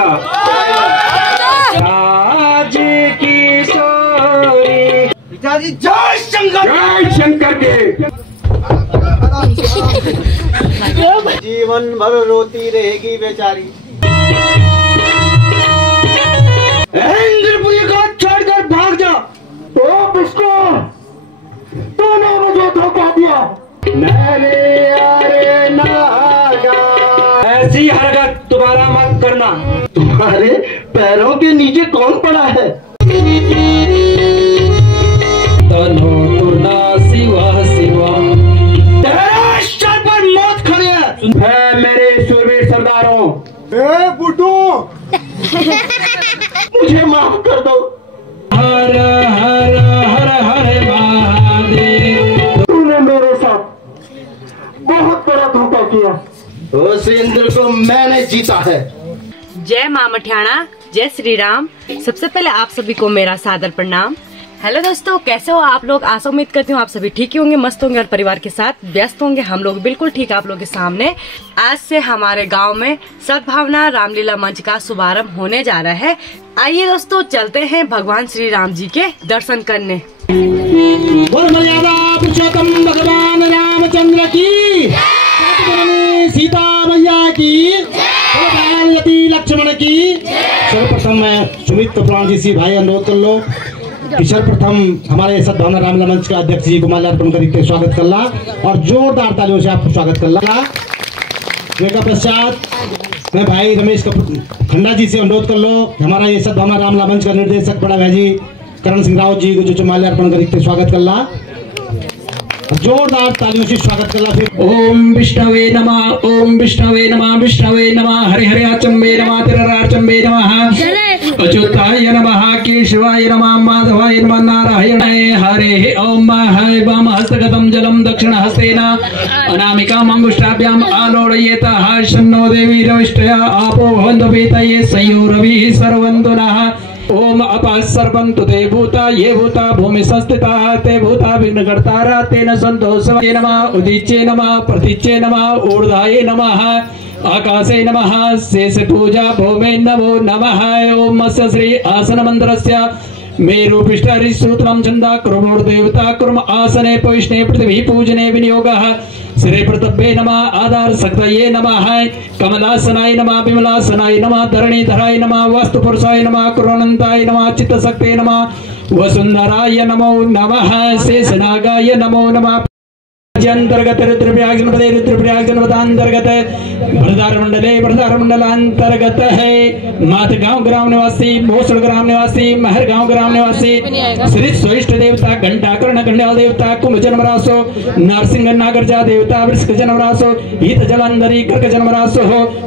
जाएगा। राज किशोरी पिताजी जय शंकर के। जीवन भर रोती रहेगी बेचारी। इंद्रपुरी को छोड़कर भाग जा। तो किसको तूने मुझे धोखा दिया। अरे नागा, ऐसी हरकत दोबारा मत करना। तुम्हारे पैरों के नीचे कौन पड़ा है। तनो तुना शिवा शिवा, तेरे सर पर मौत खड़ी है। मेरे सूरवीर सरदारों, बुड्ढू मुझे माफ कर दो। हर हर हर हर महादेव। तूने मेरे साथ बहुत बड़ा धोखा किया। उस इंद्र को मैंने जीता है। जय माँ मठियाणा, जय श्री राम। सबसे पहले आप सभी को मेरा सादर प्रणाम। हेलो दोस्तों, कैसे हो आप लोग। आशा उम्मीद करती हूँ आप सभी ठीक ही होंगे, मस्त होंगे और परिवार के साथ व्यस्त होंगे। हम लोग बिल्कुल ठीक आप लोगों के सामने। आज से हमारे गांव में सद्भावना रामलीला मंच का शुभारंभ होने जा रहा है। आइए दोस्तों, चलते हैं भगवान श्री राम जी के दर्शन करने। मर्यादा पुरुषोत्तम भगवान रामचंद्र की, सीता मैया की, लक्ष्मण की। सर्वप्रथम मैं सुमित कपड़ान जी से भाई अनुरोध कर लो कि सर्वप्रथम हमारे सद्भावना रामलीला मंच के अध्यक्ष जी को माल्यार्पण करके स्वागत करला और जोरदार तालियों से आपको स्वागत करला। इसके पश्चात मैं भाई रमेश खंडा जी से अनुरोध कर लो, हमारा ये सद्भावना रामलीला मंच का निर्देशक बड़ा भाई जी करण सिंह राव जी को जो माल्यार्पण करके स्वागत करला। जोरदार तालियों से स्वागत करला। फिर ओम विष्णवे नमः, ओम विष्णवे नमः, विष्णवे नमः, हरि हरि अचंबे नमः, तिरराचंबे नमः, अच्युताय नमः, केशवाय नमः, माधवाय नमः, नारायणाय हरे। ओम हय वाम हस्तगतं जलं दक्षिण हस्तेन अनामिकां अंगुष्ठाभ्याम् आलोडयेतः। शन्नो देवी रविष्टया आपो भवन्तु वेतये संयोरविः सर्वन्तु नः। ओम अपः सर्वन्तु ते भूता ये भूता भूमि संस्थिताः ते भूता विघ्नकर्तारः तेन सन्तोषवाय नमः, उदीच्ये नमः, प्रतीच्ये नमः, ऊर्ध्वाय नमः, आकाशे नमः, शेष पूजा भूमे नमो नमः। ओम अस्य श्री आसन मंत्रस्य मेरु पृष्ठरि सूत्रम छंदा कुर्मोर देवता कुर्म आसने पविष्णे पृथ्वी पूजने विनियोगः। श्री प्रतभ्ये नमः, आधार शक्तये नमः, कमलासनाय नमः, विमलासनाय नमः, धरणीधराय नमः, वास्तुपुरुषाय नमः, कुरोनंताय नमः, चित्तशक्तये नमः, वसुंधराय नमो नमः, शेषनागाय नमो नमः। अंतर्गत रुद्रप्रयाग जनपदे रुद्रप्रयाग जनपदांतर्गत बरदार मंडलांतर्गत है। मात गांव ग्राम निवासी, मोसड़ ग्राम निवासी, महर गांव ग्राम निवासी, श्री स्विष्ट देवता घंटाकर्ण गंडाल देवता कुंभ जन्मरासो, नारसिंह नागरजा देवता वृषक जन्मरासो, हित जलंधरी कर्क जन्मरासो,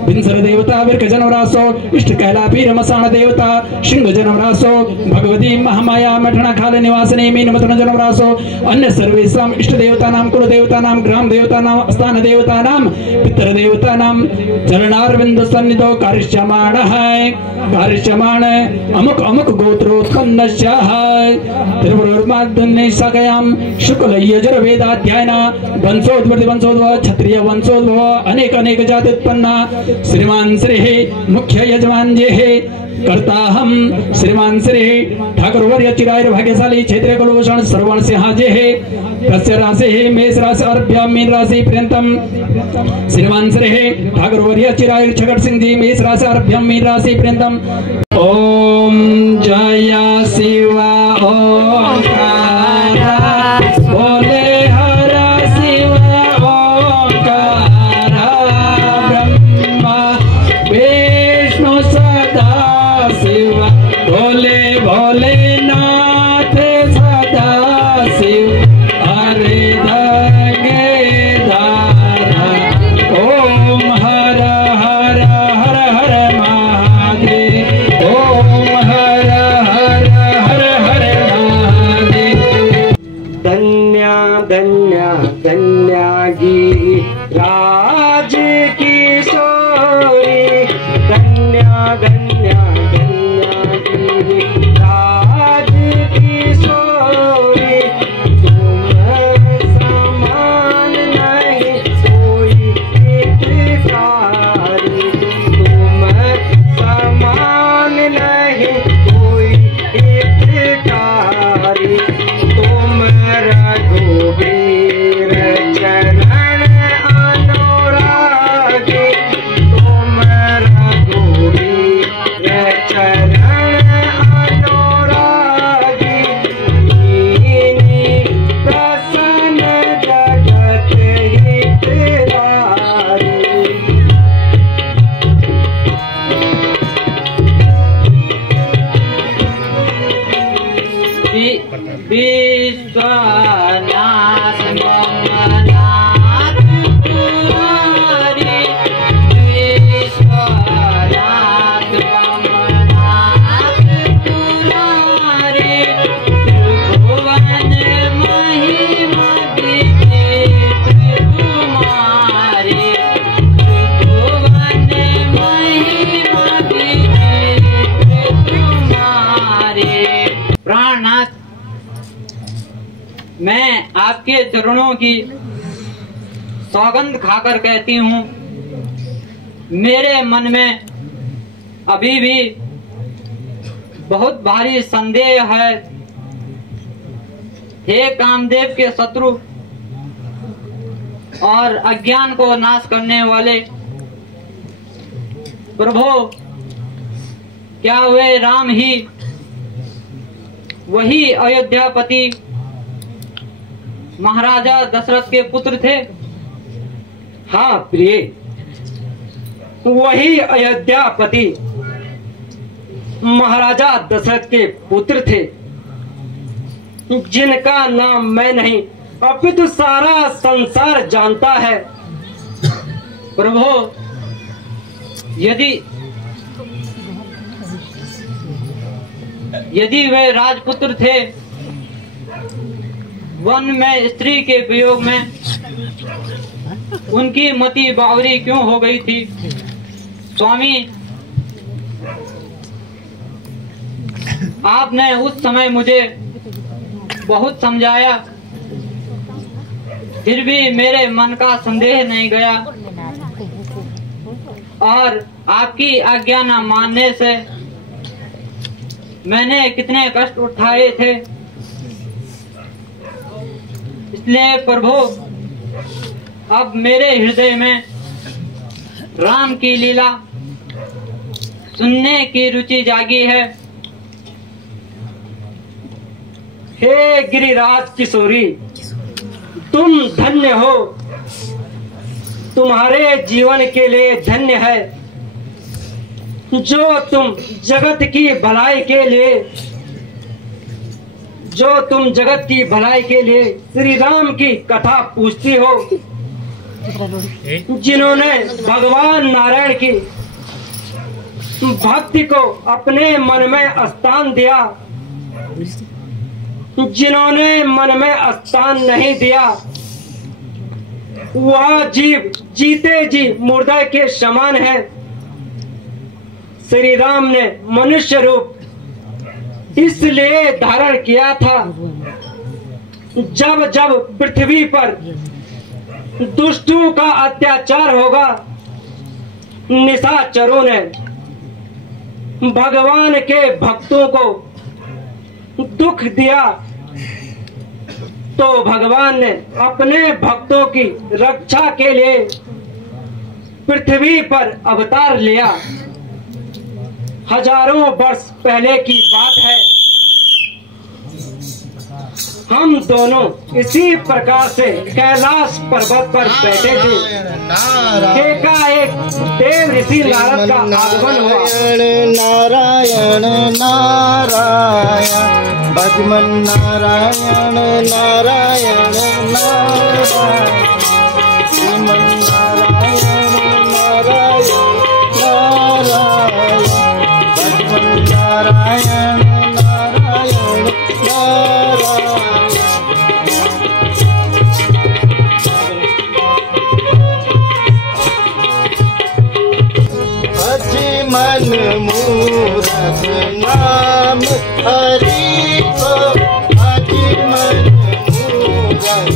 बिंसर देवता वृक जन्मरासो, इष्ट कैलापी रमसाण देवता सिंह जन्मरासो, भगवती महामाया मठना खाल निवासिनी मीन मतन जन्मरासो। अन्य सर्वेषां इष्ट देवता नाम कुल देवता नाम ग्राम देवता नाम स्थान देवता नाम पितर देवता नाम चरणारविंद सन्निधो कारिष्यमाण है। कारिष्यमाण अमुक अमुक गोत्रोत्पन्नस्य त्रिपुरमाद्यन्ने सकयाम शुक्ल यजुर वेदाध्यायन वंशोद्भव वंशोद्भव क्षत्रिय वंशोद्भव अनेक अनेक जाति उत्पन्ना श्रीमान श्री मुख्य यजमान जे है करता हम श्रीमान श्री ठाकुर वर्य चिरायर भाग्यशाली क्षेत्रीय कुलभूषण श्रवण सिंह जे है। कस्य राशि है मेष राशि अर्भ्य मीन राशि पर्यंतम श्रीमान श्री ठाकुर वर्य चिरायर छगड़ सिंह जी मेष राशि अर्भ्य मीन राशि पर्यंतम। ओम जय शिवा ओंकार बोले हर शिवा ओंकार ब्रह्मा विष्णु सदा शिव भोले भोले नाथ सदा शिव हरे धगे धारा। ओम हर हर हर हर महादेव, ओम हर हर हर हर महादेव। धन्या धन्या धन्या गी राज किशोरी, धन्या धन्या राज किशोरी, तुम समान नहीं कोई एक सारी, तुम समान आपके चरणों की सौगंध खाकर कहती हूँ, मेरे मन में अभी भी बहुत भारी संदेह है। हे कामदेव के शत्रु और अज्ञान को नाश करने वाले प्रभु, क्या वे राम ही वही अयोध्यापति महाराजा दशरथ के पुत्र थे? हाँ प्रिय, वही अयोध्यापति महाराजा दशरथ के पुत्र थे, जिनका नाम मैं नहीं अपितु सारा संसार जानता है। प्रभु, यदि वे राजपुत्र थे, वन में स्त्री के वियोग में उनकी मति बावरी क्यों हो गई थी? स्वामी, आपने उस समय मुझे बहुत समझाया, फिर भी मेरे मन का संदेह नहीं गया और आपकी आज्ञा न मानने से मैंने कितने कष्ट उठाए थे। इसलिए प्रभु, अब मेरे हृदय में राम की लीला सुनने की रुचि जागी है। हे गिरिराज किशोरी, तुम धन्य हो, तुम्हारे जीवन के लिए धन्य है जो तुम जगत की भलाई के लिए श्री राम की कथा पूछती हो, जिन्होंने भगवान नारायण की भक्ति को अपने मन में स्थान दिया, जिन्होंने मन में स्थान नहीं दिया, वह जीव जीते जी मुर्दा के समान है। श्री राम ने मनुष्य रूप इसलिए धारण किया था, जब जब पृथ्वी पर दुष्टों का अत्याचार होगा, निशाचरों ने भगवान के भक्तों को दुख दिया, तो भगवान ने अपने भक्तों की रक्षा के लिए पृथ्वी पर अवतार लिया। हजारों वर्ष पहले की बात है। हम दोनों इसी प्रकार से कैलाश पर्वत पर बैठे थे। एकाएक देव ऋषि नारद का आगमन हुआ। नारायण नारायण भजमन नारायण नारायण नारायण श्रीमन नारायण नारायण नारायण भजमन नारायण नारायण नारायण। मन मूरत नाम हरि को, अजी मन मूरत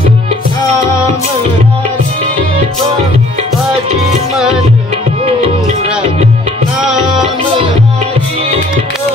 नाम हरि को, अजी मन मूरत नाम हरि को।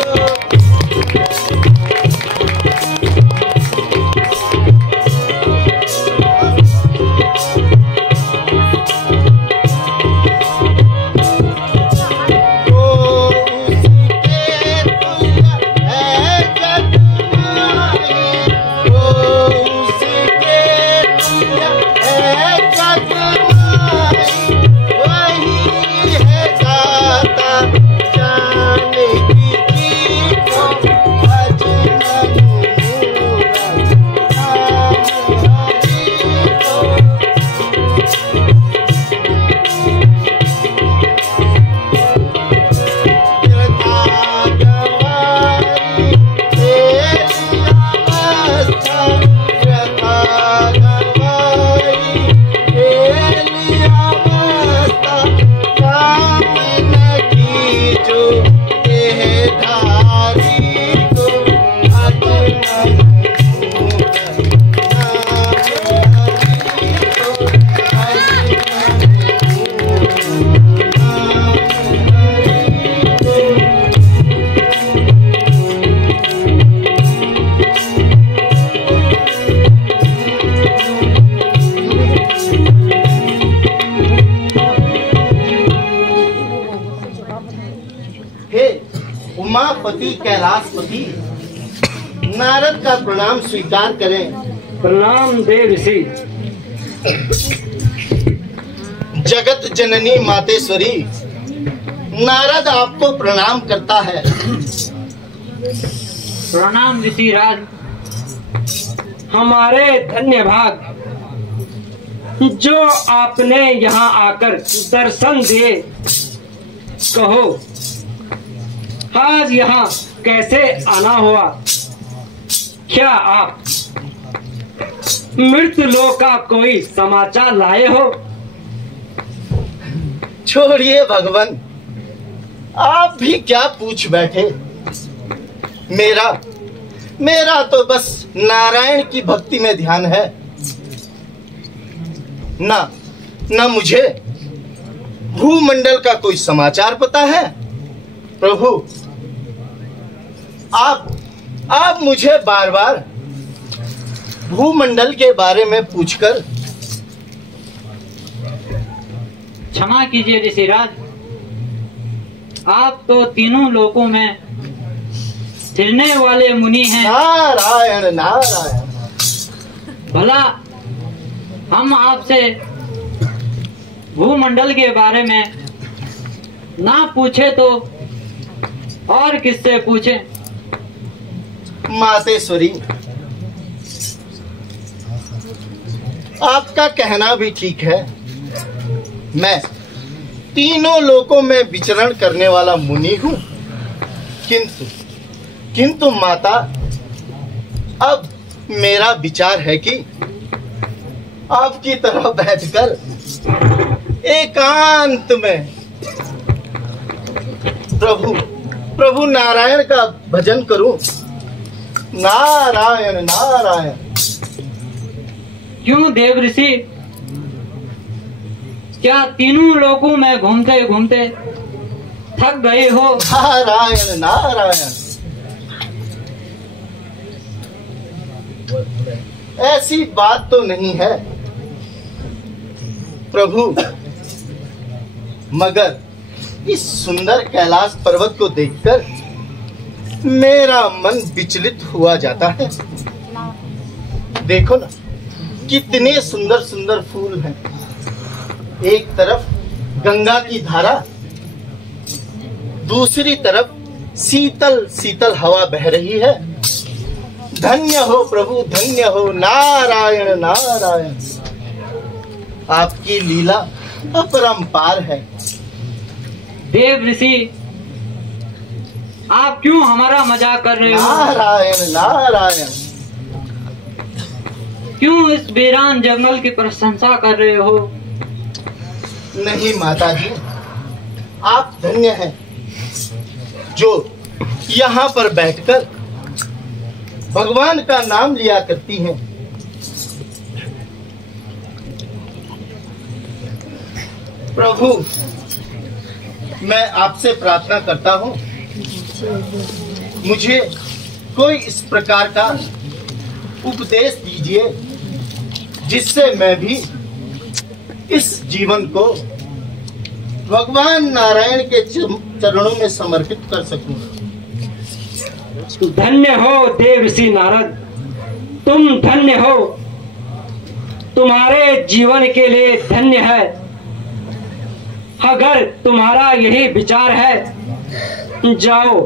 प्रजापति कैलाशपति नारद का प्रणाम स्वीकार करें। प्रणाम देव ऋषि। जगत जननी मातेश्वरी नारद आपको प्रणाम करता है। प्रणाम ऋषि राज। हमारे धन्य भाग जो आपने यहाँ आकर दर्शन दिए। कहो आज यहाँ कैसे आना हुआ? क्या आप मृत लोक का कोई समाचार लाए हो? छोड़िए भगवान, आप भी क्या पूछ बैठे। मेरा तो बस नारायण की भक्ति में ध्यान है। ना मुझे भूमंडल का कोई समाचार पता है। प्रभु, आप मुझे बार बार भूमंडल के बारे में पूछकर क्षमा कीजिए ऋषिराज। आप तो तीनों लोकों में फिरने वाले मुनि हैं। नारायण नारायण। भला हम आपसे भूमंडल के बारे में ना पूछे तो और किससे पूछें? मातेश्वरी, आपका कहना भी ठीक है। मैं तीनों लोकों में विचरण करने वाला मुनि हूँ, किंतु माता, अब मेरा विचार है कि आपकी तरह बैठकर एकांत में प्रभु नारायण का भजन करूं। नारायण नारायण। क्यों देव ऋषि, क्या तीनों लोकों में घूमते घूमते थक गए हो? नारायण नारायण। ऐसी बात तो नहीं है प्रभु, मगर इस सुंदर कैलाश पर्वत को देखकर मेरा मन विचलित हुआ जाता है। देखो ना, कितने सुंदर सुंदर फूल हैं। एक तरफ गंगा की धारा, दूसरी तरफ शीतल शीतल हवा बह रही है। धन्य हो प्रभु, धन्य हो। नारायण नारायण। आपकी लीला अपरंपार है। देव ऋषि, आप क्यों हमारा मजाक कर रहे हो? नारायण नारायण। क्यों इस वीरान जंगल की प्रशंसा कर रहे हो? नहीं माता जी, आप धन्य हैं जो यहाँ पर बैठकर भगवान का नाम लिया करती हैं। प्रभु, मैं आपसे प्रार्थना करता हूँ, मुझे कोई इस प्रकार का उपदेश दीजिए जिससे मैं भी इस जीवन को भगवान नारायण के चरणों में समर्पित कर सकूं। धन्य हो देव ऋषि नारद, तुम धन्य हो। तुम्हारे जीवन के लिए धन्य है। अगर तुम्हारा यही विचार है, जाओ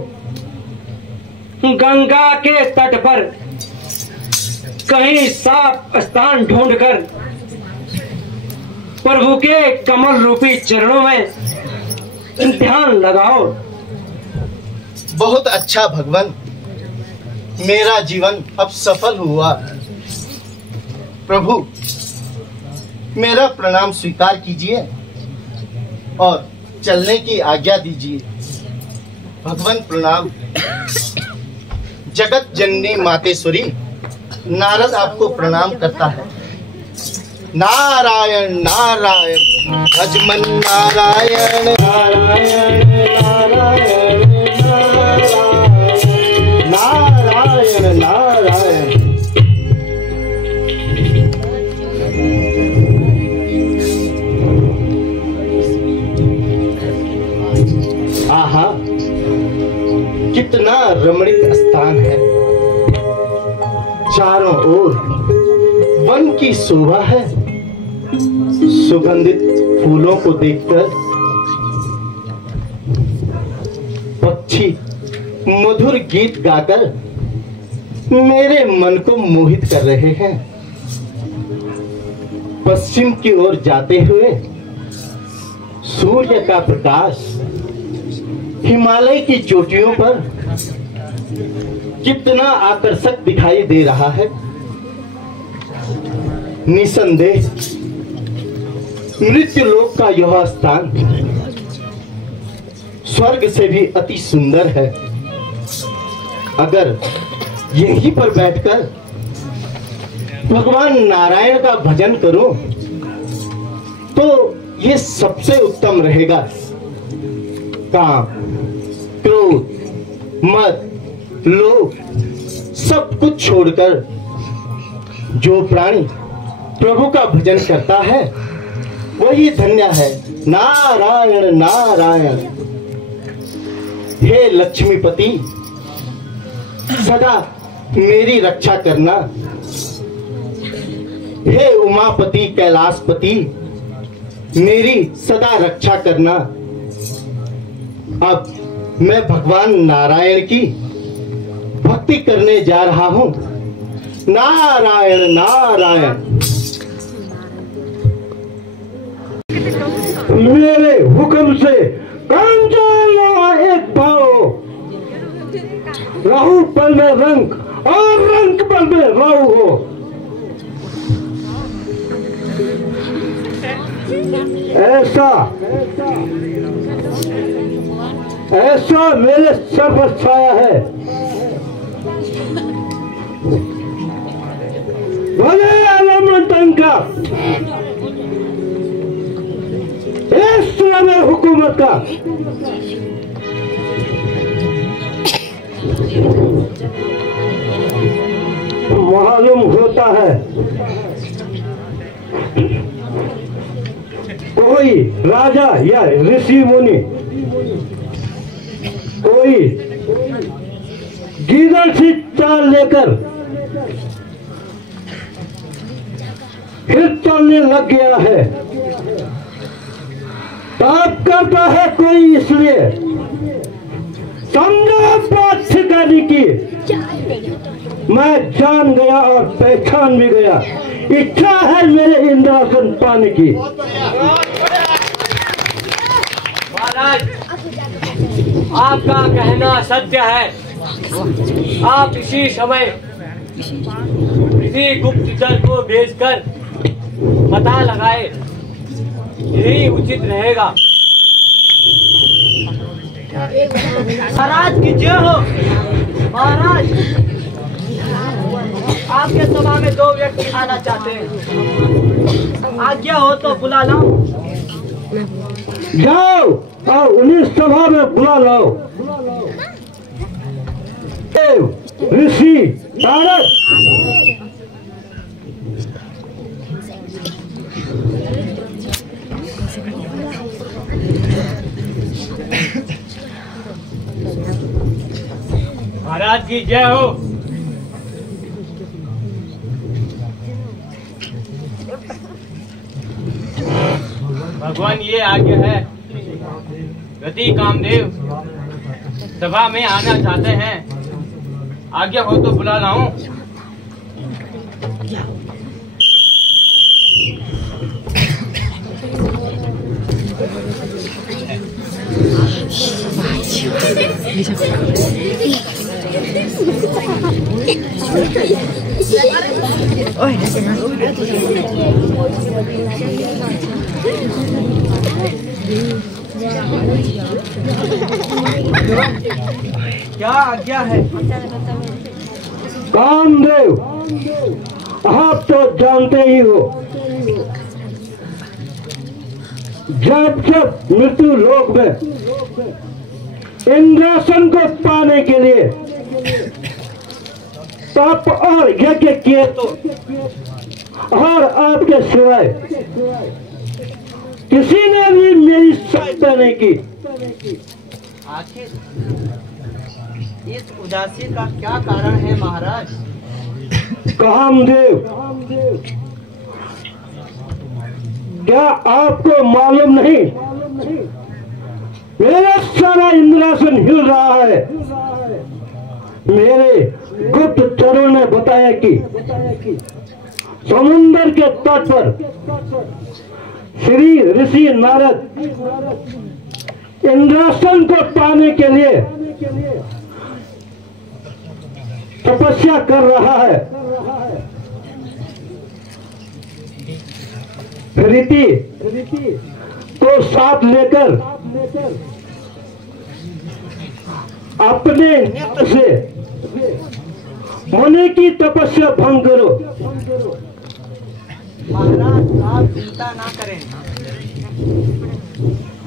गंगा के तट पर कहीं साफ स्थान ढूंढकर प्रभु के कमल रूपी चरणों में ध्यान लगाओ। बहुत अच्छा भगवान, मेरा जीवन अब सफल हुआ। प्रभु, मेरा प्रणाम स्वीकार कीजिए और चलने की आज्ञा दीजिए। भगवान प्रणाम। जगत जननी मातेश्वरी नारद आपको प्रणाम करता है। नारायण नारायण। भजमन नारायण नारायण नारायण नारायण नारायण। आहा, कितना की शोभा है सुगंधित फूलों को देखकर। पक्षी मधुर गीत गाकर मेरे मन को मोहित कर रहे हैं। पश्चिम की ओर जाते हुए सूर्य का प्रकाश हिमालय की चोटियों पर कितना आकर्षक दिखाई दे रहा है। निसंदेह मृत्यु लोक का यह स्थान स्वर्ग से भी अति सुंदर है। अगर यहीं पर बैठकर भगवान नारायण का भजन करो तो ये सबसे उत्तम रहेगा। काम, क्रोध, मद, लोभ सब कुछ छोड़कर जो प्राणी प्रभु का भजन करता है वही धन्य है। नारायण नारायण। हे लक्ष्मीपति, सदा मेरी रक्षा करना। हे उमापति कैलाशपति, मेरी सदा रक्षा करना। अब मैं भगवान नारायण की भक्ति करने जा रहा हूं। नारायण नारायण। मेरे हुक्म से काम चला एक पाओ, राहु पल में रंग और रंग पल में राहु हो। ऐसा ऐसा मेरे सर पर छाया है। भले आलमन का इस तरह हुकूमत का मालूम होता है कोई राजा या ऋषि मुनि कोई गीदड़ सी चाल लेकर फिर चलने लग गया है। ताप करता है कोई इसलिए समझो बात ठिकाने की। मैं जान गया और पहचान भी गया। इच्छा है मेरे इंद्रासन पाने की। महाराज, आपका कहना सत्य है। आप इसी समय किसी गुप्तचर को भेजकर पता लगाए, यही उचित रहेगा। महाराज की जय हो। महाराज, आपके सभा में 2 व्यक्ति आना चाहते हैं। आज्ञा हो तो बुला लाओ। जाओ और उन्हें सभा में बुला लाओ। ऋषि नारद, महाराज की जय हो। भगवान ये आज्ञा है, गति कामदेव सभा में आना चाहते हैं। आज्ञा हो तो बुला लाऊं। क्या आज्ञा है? कामदेव, आप तो जानते ही हो, जब जब मृत्यु लोक में इंद्रासन को पाने के लिए तप और यज्ञ किए तो और आपके सिवाय किसी ने भी मेरी सहायता नहीं की। आखिर इस उदासी का क्या कारण है महाराज? कामदेव, क्या आपको मालूम नहीं, मेरा सारा इंद्रासन हिल रहा है। मेरे गुप्तचरों ने बताया कि समुंदर के तट पर श्री ऋषि नारद इंद्रासन को पाने के लिए तपस्या कर रहा है। ऋषि को साथ लेकर अपने नेत्र से मुनि की तपस्या भंग करो। महाराज आप चिंता ना करें,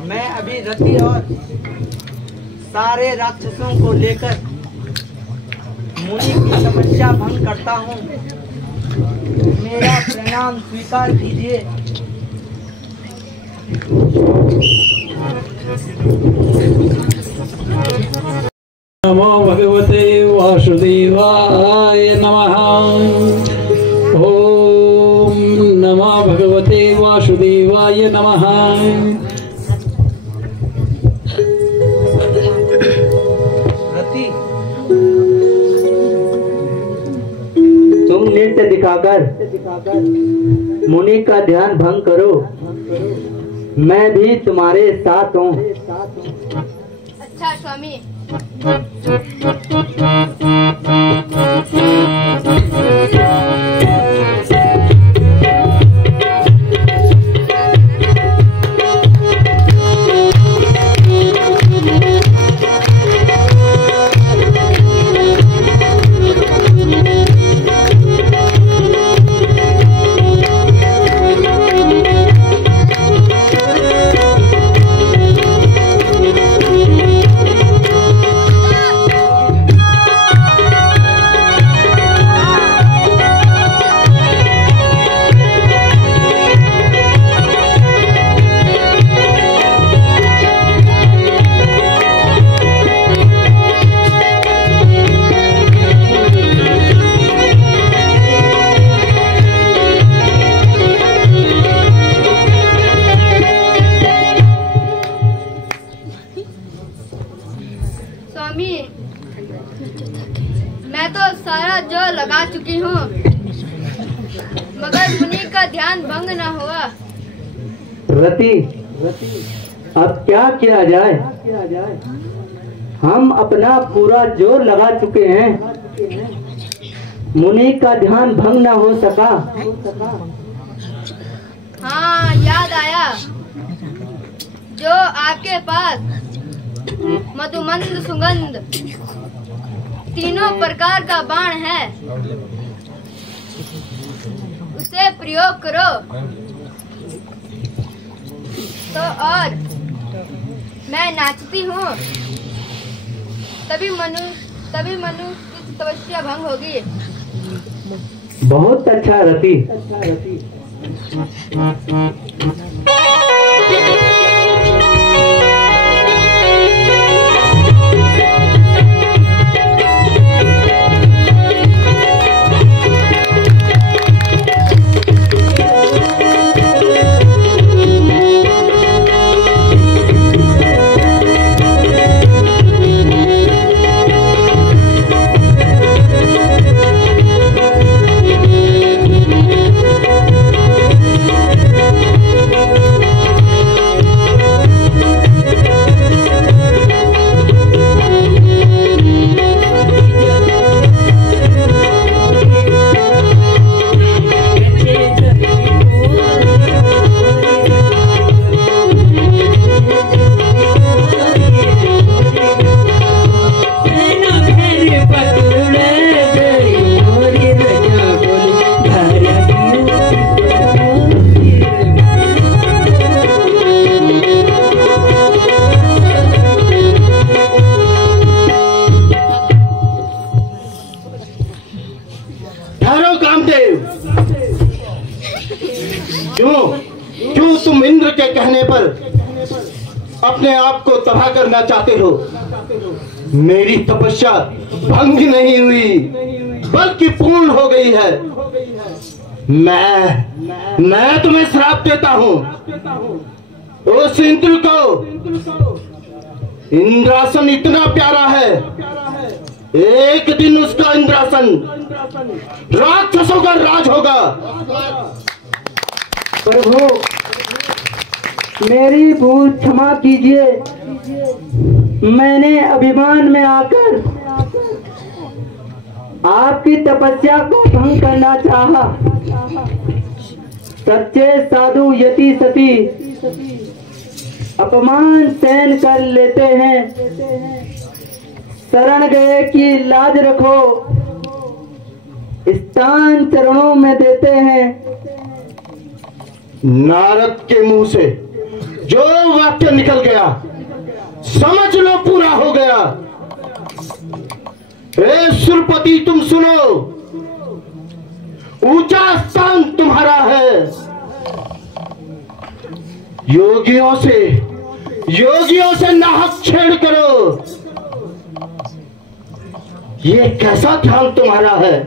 मैं अभी रति और सारे राक्षसों को लेकर मुनि की तपस्या भंग करता हूँ। मेरा प्रणाम स्वीकार कीजिए। नमो भगवते वासुदेवाय नमः। ओम नमो भगवते वासुदेवाय नमः। रति, तुम नृत्य दिखाकर मुनि का ध्यान भंग करो, मैं भी तुम्हारे साथ हूँ। अच्छा स्वामी। मैं तो सारा जोर लगा चुकी हूँ, मगर मुनि का ध्यान भंग न हुआ। रति, अब क्या किया जाए? हम अपना पूरा जोर लगा चुके हैं, मुनि का ध्यान भंग न हो सका। हाँ, याद आया, जो आपके पास मधुमंद सुगंध तीनों प्रकार का बाण है, उसे प्रयोग करो तो और मैं नाचती हूँ, तभी मनु की तपस्या भंग होगी। बहुत अच्छा रति। क्यों तुम इंद्र के कहने पर अपने आप को तबाह करना चाहते हो? मेरी तपस्या भंग नहीं हुई, बल्कि पूर्ण हो गई है। मैं तुम्हें श्राप देता हूं। उस इंद्र को इंद्रासन इतना प्यारा है, एक दिन उसका इंद्रासन राक्षसों का राज होगा। प्रभु मेरी भूल क्षमा कीजिए, मैंने अभिमान में आकर आपकी तपस्या को भंग करना चाहा। सच्चे साधु यति सती अपमान सहन कर लेते हैं, शरण गए की लाज रखो स्थान चरणों में देते हैं। नारद के मुंह से जो वाक्य निकल गया समझ लो पूरा हो गया। हे सुरपति तुम सुनो, ऊंचा स्थान तुम्हारा है। योगियों से नाहक छेड़ करो, ये कैसा ध्यान तुम्हारा है।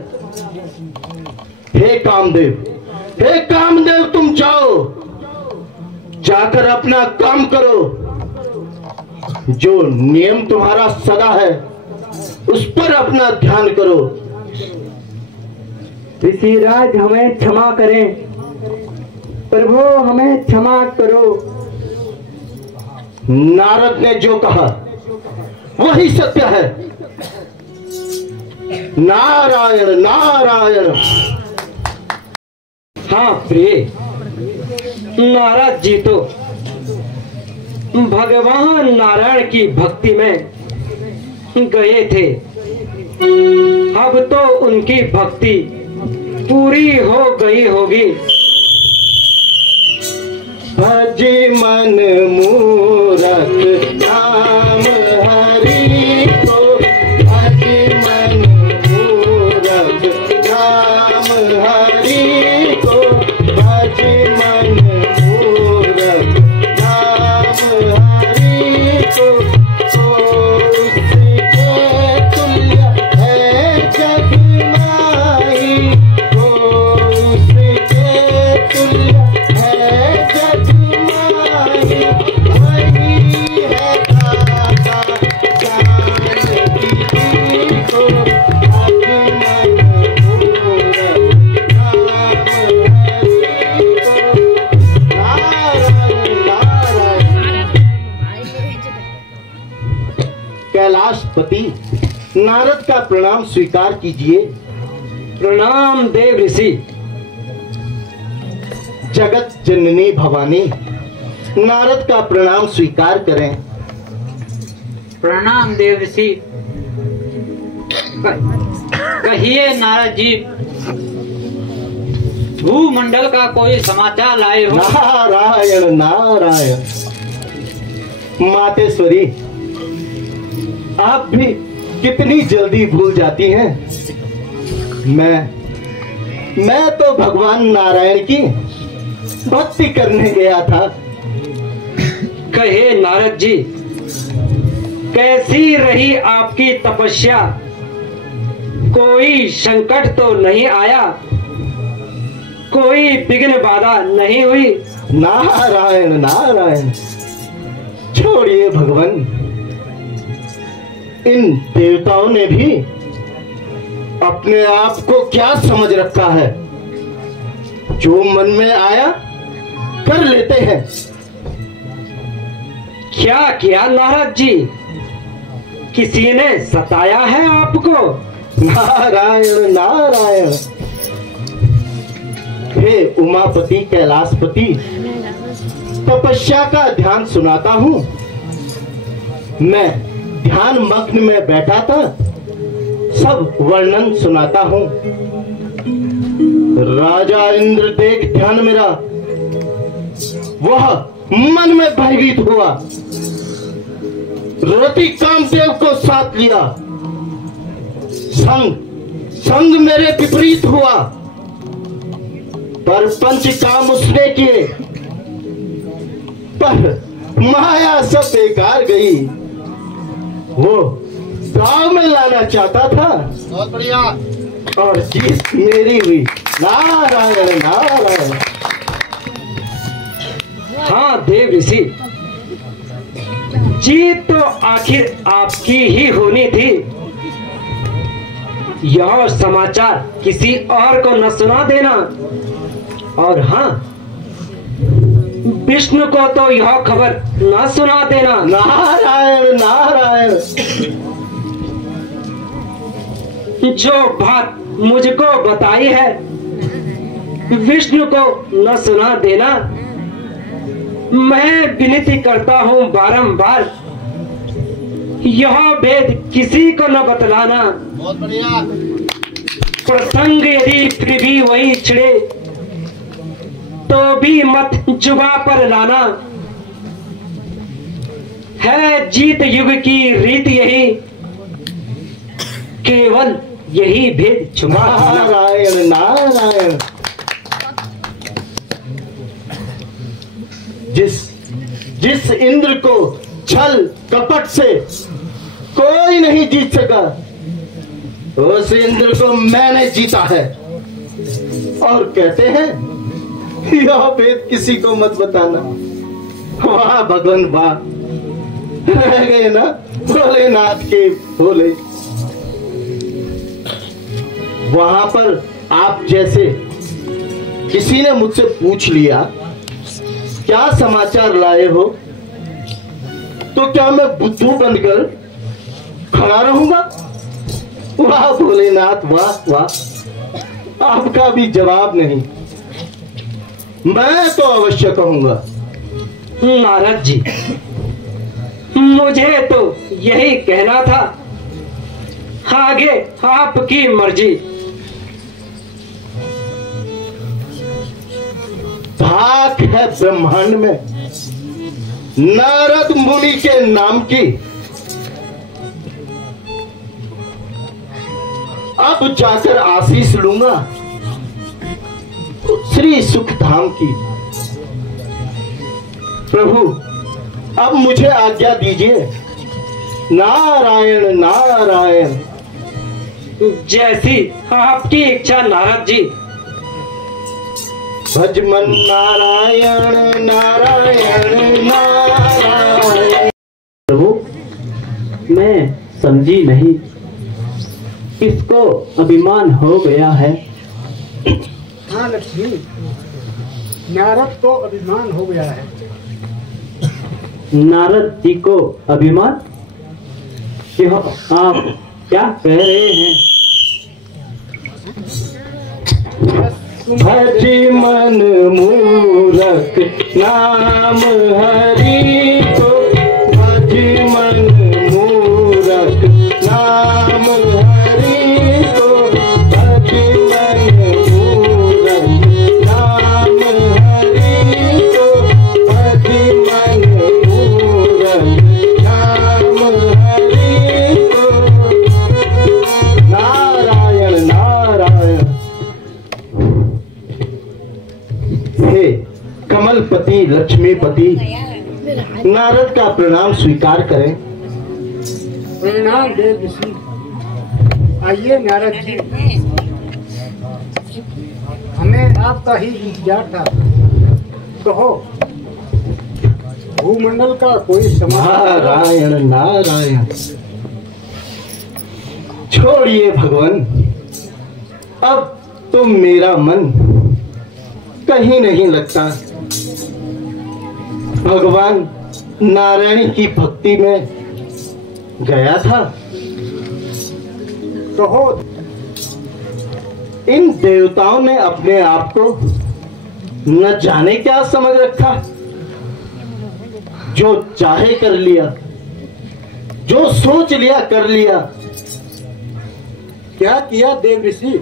हे कामदेव तुम जाओ, जाकर अपना काम करो। जो नियम तुम्हारा सदा है उस पर अपना ध्यान करो। ऋषिराज हमें क्षमा करें, प्रभु हमें क्षमा करो। नारद ने जो कहा वही सत्य है। नारायण नारायण। हाँ प्रिय, नारद जी तो भगवान नारायण की भक्ति में गए थे, अब तो उनकी भक्ति पूरी हो गई होगी। भजे मन मूरख नाम हरि को, भजे मन मूरख नाम हरि को, भजे मन मूरख नाम हरि को। उसके तुल्य है जग माई, उसके तुल्य है जग माई। वही है दाता जानकी को, भजे मन मूरख नाम हरि को। नारायण नारायण। कैलाशपति नारद का प्रणाम स्वीकार कीजिए। प्रणाम देव ऋषि। जगत जननी भवानी नारद का प्रणाम स्वीकार करें। प्रणाम देव ऋषि। कहिए नारद जी, भूमंडल का कोई समाचार लाए हो? नारायण नारायण। मातेश्वरी आप भी कितनी जल्दी भूल जाती हैं। मैं तो भगवान नारायण की भक्ति करने गया था। कहे नारद जी, कैसी रही आपकी तपस्या? कोई संकट तो नहीं आया, कोई विघ्न बाधा नहीं हुई? नारायण नारायण। छोड़िए भगवान, इन देवताओं ने भी अपने आप को क्या समझ रखा है, जो मन में आया कर लेते हैं। क्या किया नारद जी? किसी ने सताया है आपको? नारायण नारायण। हे उमापति कैलाशपति, तपस्या का ध्यान सुनाता हूँ। मैं ध्यान मग्न में बैठा था, सब वर्णन सुनाता हूँ। राजा इंद्र देख ध्यान मेरा, वह मन में भयभीत हुआ। रति कामदेव को साथ लिया, संग मेरे विपरीत हुआ। पर पंच काम उसने किए, पर माया सब बेकार गई। वो गांव में लाना चाहता था, बहुत बढ़िया, और जीत मेरी हुई। नारायण नारायण। हाँ देव ऋषि, जीत तो आखिर आपकी ही होनी थी। यह समाचार किसी और को न सुना देना। और हाँ, विष्णु को तो यह खबर न सुना देना। नारायण नारायण। जो बात मुझको बताई है विष्णु को न सुना देना। मैं विनती करता हूँ बारंबार, यह भेद किसी को न बतलाना। बहुत बढ़िया। प्रसंग यदि फिर भी वही छिड़े तो भी मत जुबा पर लाना। है जीत युग की रीत यही, केवल यही भेद छुपा। नारायण नारायण। जिस इंद्र को छल कपट से कोई नहीं जीत सका, उस इंद्र को मैंने जीता है। और कहते हैं यह भेद किसी को मत बताना। वाह भगवान वाह, रह गए ना भोलेनाथ के भोले। वहां पर आप जैसे किसी ने मुझसे पूछ लिया क्या समाचार लाए हो, तो क्या मैं बुद्धू बनकर खड़ा रहूंगा? वाह भोलेनाथ वाह वाह, आपका भी जवाब नहीं। मैं तो अवश्य कहूंगा। नारद जी, मुझे तो यही कहना था, आगे आपकी मर्जी। धाक है ब्रह्मांड में नारद मुनि के नाम की। अब जाकर आशीष लूंगा श्री सुखधाम की। प्रभु अब मुझे आज्ञा दीजिए। नारायण नारायण। जैसी आपकी इच्छा नारद जी। भजमन नारायण नारायण नारायण। प्रभु मैं समझी नहीं, किसको अभिमान हो गया है? हाँ लक्ष्मी, नारद को अभिमान हो गया है। नारद जी को अभिमान? क्यों, आप क्या कह रहे हैं? भज मन मूरख नाम हरि को, भज मन मूरख नाम हरि को, भज मन मूरख नाम हरि को, भज मन मूरख नाम हरि को। नारायण नारायण। हे कमलपति लक्ष्मीपति, नारद का प्रणाम स्वीकार करें। प्रणाम देव ऋषि। आइए नारद जी, हमें आपका ही इंतजार था। कहो, भूमंडल का कोई समाचार? नारायण नारायण। छोड़िए भगवान, अब तो मेरा मन कहीं नहीं लगता। भगवान नारायण की भक्ति में गया था। कहो, इन देवताओं ने अपने आप को न जाने क्या समझ रखा, जो चाहे कर लिया, जो सोच लिया कर लिया। क्या किया देव ऋषि?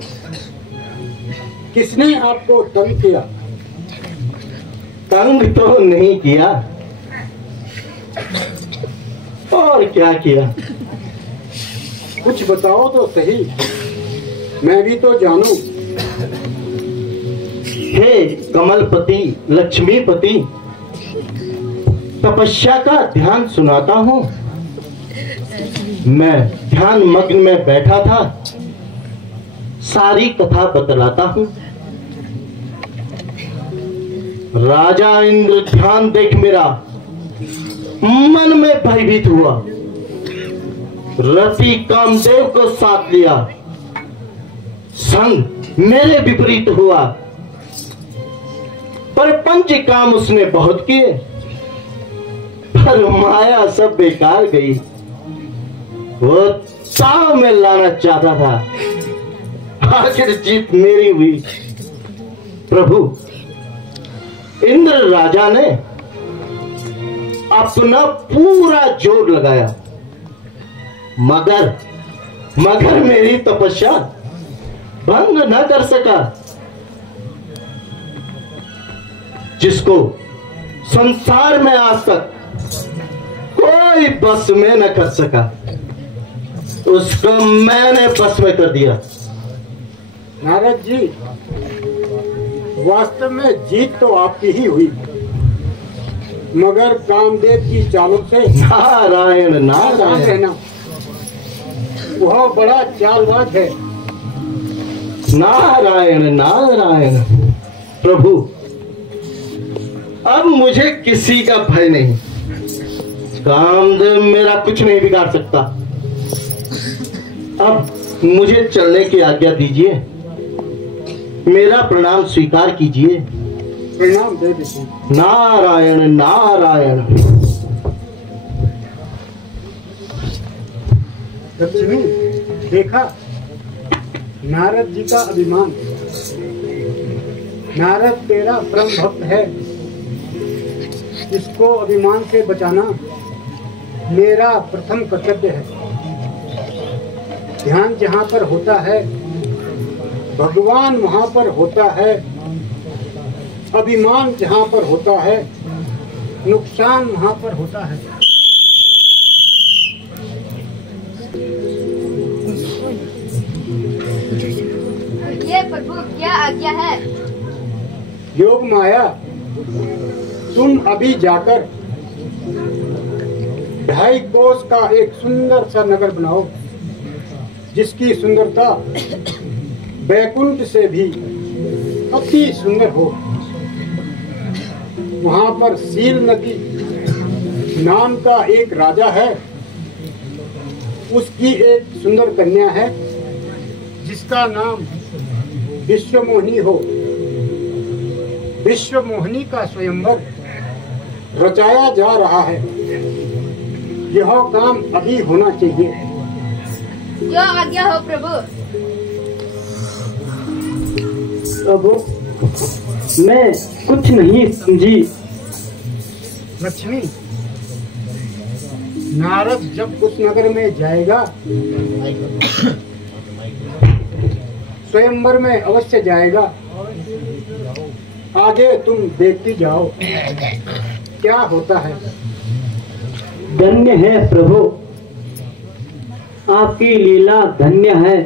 किसने आपको तंग किया? तंग तो नहीं किया, और क्या किया? कुछ बताओ तो सही, मैं भी तो जानूं। हे कमलपति लक्ष्मीपति, तपस्या का ध्यान सुनाता हूँ। मैं ध्यान मग्न में बैठा था, सारी कथा बतलाता हूँ। राजा इंद्र ध्यान देख मेरा, मन में भयभीत हुआ। रति कामदेव को साथ लिया, संग मेरे विपरीत हुआ। पर पंच काम उसने बहुत किए, पर माया सब बेकार गई। वो ताव में लाना चाहता था, आखिर जीत मेरी हुई। प्रभु, इंद्र राजा ने अपना पूरा जोर लगाया, मगर मेरी तपस्या भंग न कर सका। जिसको संसार में आज तक कोई बस में न कर सका, उसको मैंने बस में कर दिया। नारद जी, वास्तव में जीत तो आपकी ही हुई, मगर कामदेव की चालों से नारायण नारायण, वह बड़ा चालबाज है। नारायण नारायण। प्रभु, अब मुझे किसी का भय नहीं। कामदेव मेरा कुछ नहीं बिगाड़ सकता। अब मुझे चलने की आज्ञा दीजिए, मेरा प्रणाम स्वीकार कीजिए। प्रणाम दे दीजिए। नारायण नारायण। लक्ष्मी, देखा नारद जी का अभिमान। नारद तेरा परम भक्त है, इसको अभिमान से बचाना मेरा प्रथम कर्तव्य है। ध्यान जहाँ पर होता है, भगवान वहाँ पर होता है। अभिमान जहाँ पर होता है, नुकसान वहाँ पर होता है। ये प्रभु क्या आज्ञा है? योग माया, तुम अभी जाकर 2.5 कोस का एक सुंदर सा नगर बनाओ, जिसकी सुंदरता वैकुंठ से भी अति सुंदर हो। वहाँ पर सील नदी नाम का एक राजा है, उसकी एक सुंदर कन्या है, जिसका नाम विश्वमोहिनी हो। विश्वमोहिनी का स्वयंवर रचाया जा रहा है। यह काम अभी होना चाहिए। जो आज्ञा हो प्रभु। प्रभु, मैं कुछ नहीं समझी। लक्ष्मी, नारद जब उस नगर में जाएगा, स्वयंवर में अवश्य जाएगा। आगे तुम देखती जाओ क्या होता है। धन्य है प्रभु, आपकी लीला धन्य है।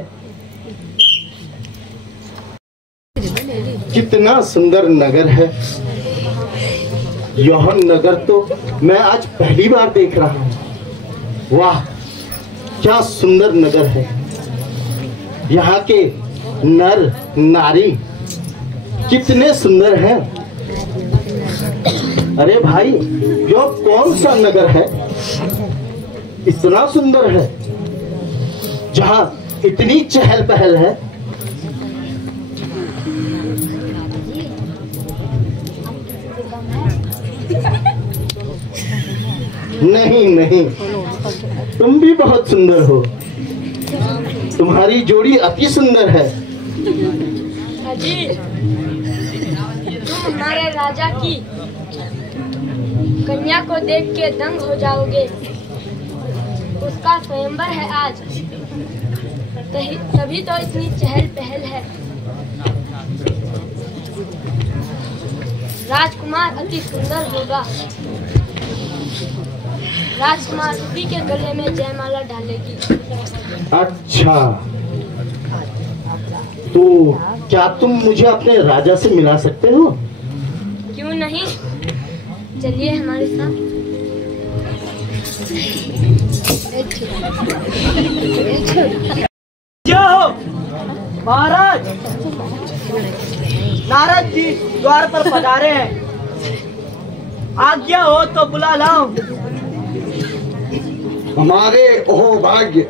कितना सुंदर नगर है। यह नगर तो मैं आज पहली बार देख रहा हूँ। वाह, क्या सुंदर नगर है। यहाँ के नर नारी कितने सुंदर हैं। अरे भाई, यह कौन सा नगर है, इतना सुंदर है, जहाँ इतनी चहल पहल है। नहीं नहीं, तुम भी बहुत सुंदर हो। तुम्हारी जोड़ी अति सुंदर है। अजी, तुम हमारे राजा की कन्या को देख के दंग हो जाओगे। उसका स्वयंवर है आज, तभी तो इतनी चहल पहल है। राजकुमार अति सुंदर होगा। राजकुमार उसी के गले में जयमाला डालेगी। अच्छा, तो क्या तुम मुझे अपने राजा से मिला सकते हो? क्यों नहीं, चलिए हमारे साथ। महाराज, नारद जी द्वार पर पधारे हैं। आज्ञा हो तो बुला लाओ। हमारे ओह भाग्य,